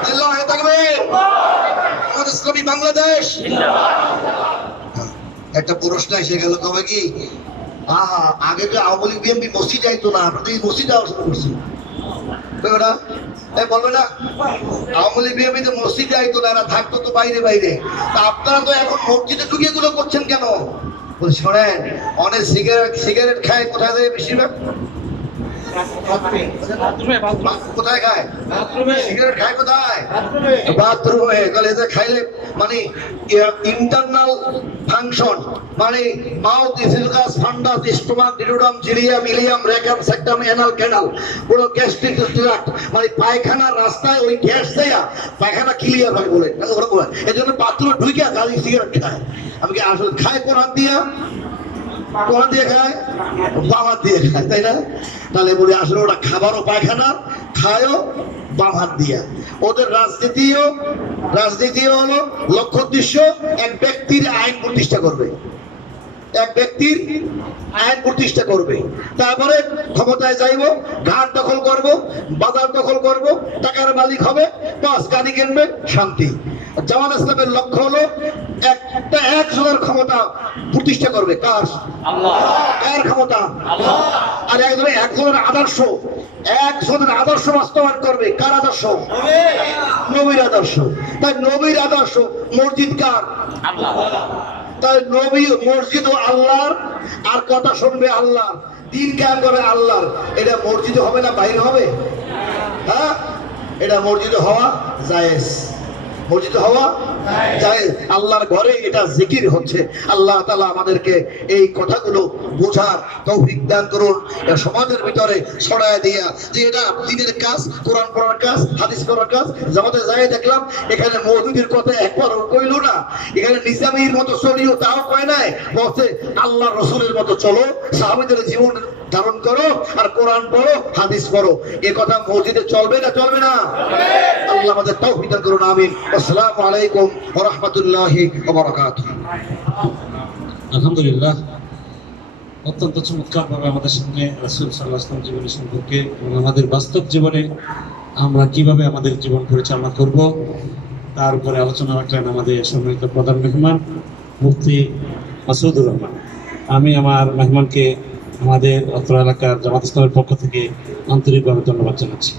লিল্লাহি তাকবীর। ইসলামী বাংলাদেশ। একটা প্রশ্ন এসে গেল, কবে কি আগে যে আওয়ামী লীগ বিএনপি মসজিদ যাইতো না, আপনাদের এই মসজিদ যাওয়া শুরু করছি ওটা বলবে না? আওয়ামী লীগ বিএনপি তো মসজিদ যাইতো না, এরা থাকতো তো বাইরে বাইরে, তা আপনারা তো এখন মসজিদে ঢুকে এগুলো করছেন কেন? শোনেন, অনেক সিগারেট খায়, কোথায় যায় বেশিরভাগ? কোথায় খায়? সিগারেট খায় কোথায়? বাথরুমে। খাইলে মানে ইন্টারনাল ফাংশন, মানে mouth, oesophagus, fundus, stomach, duodenum, jejunum, ileum, rectum, caecum, anal canal, পুরো গ্যাস্ট্রিক ট্রাক্ট, মানে পায়খানার রাস্তায় ওই গ্যাস দেয়া পায়খানা ক্লিয়ার হয় বলে। এই জন্য বাথরুমে ঢুকে গাড়ি সিগারেট খায়। আমি কি আসলে খায় কোন হাত দিয়া? কোন দিয়ে খায়? বাম হাত দিয়ে খায়, তাই না? তাহলে বলি আসলে ওরা খাবারও পায়খানা খায়ও বাম হাত দিয়া। ওদের রাজনীতিও হলো লক্ষ্য উদ্দেশ্য এক ব্যক্তির আইন প্রতিষ্ঠা করবে, এক ব্যক্তির আইন প্রতিষ্ঠা করবে, তারপরে ক্ষমতায় যাইব, ঘাট দখল করব, বাজার দখল করব, টাকার মালিক হবে, বাস গাড়ি কিনবে, শান্তি। জামাত ইসলামের লক্ষ্য হলো একজনের ক্ষমতা প্রতিষ্ঠা করবে। কার? আল্লাহ। কার ক্ষমতা? আল্লাহ। আর একজনের আদর্শ বাস্তবায়ন করবে। কার আদর্শ? নবীর আদর্শ। তাই নবীর আদর্শ। মসজিদ কার? আল্লাহ। তাই নবী, মসজিদ ও আল্লাহর, আর কথা শুনবে আল্লাহর, দিন কায়েম করে আল্লাহর। এটা মসজিদে হবে না বাইরে হবে? হ্যাঁ, এটা মসজিদে হওয়া জায়েজ, মসজিদে হওয়া যাই আল্লাহর ঘরে এটা জিকির হচ্ছে। আল্লাহ তাআলা আমাদেরকে এই কথাগুলো বোঝার তৌফিক দান করুন, এটা সমাজের ভিতরে ছড়ায় দিয়া যে এটা দিনের কাজ, কোরআন পড়ার কাজ, হাদিস পড়ার কাজ। জামাতে যাই দেখলাম এখানে মৌদুদির কথা একবারও কইলো না, এখানে নিজামীর মতো চলিও তাও কয় নাই, বলছে আল্লাহ রসুলের মতো চলো, সাহাবীদের জীবন ধারণ করো আর কোরআন পড়ো, হাদিস পড়ো। এ কথা মসজিদে চলবে না চলবে না? আল্লাহ আমাদের তৌফিক দান করুন, আমিন। আসসালামু আলাইকুম ওয়া রাহমাতুল্লাহি ওয়া বারাকাতুহু। আলহামদুলিল্লাহ, অত্যন্ত চমৎকারভাবে আমাদের সামনে রাসূল সাল্লাল্লাহু আলাইহি ওয়াসাল্লাম জীবনের সম্পর্কে এবং আমাদের বাস্তব জীবনে আমরা কিভাবে আমাদের জীবন পরিচালনা করব তার উপরে আলোচনা রাখলেন আমাদের সম্মানিত প্রধান মেহমান মুফতি মাসুদুর রহমান। আমি আমার মেহমানকে আমাদের অত্র এলাকার জামাত ইসলামের পক্ষ থেকে আন্তরিকভাবে ধন্যবাদ জানাচ্ছি।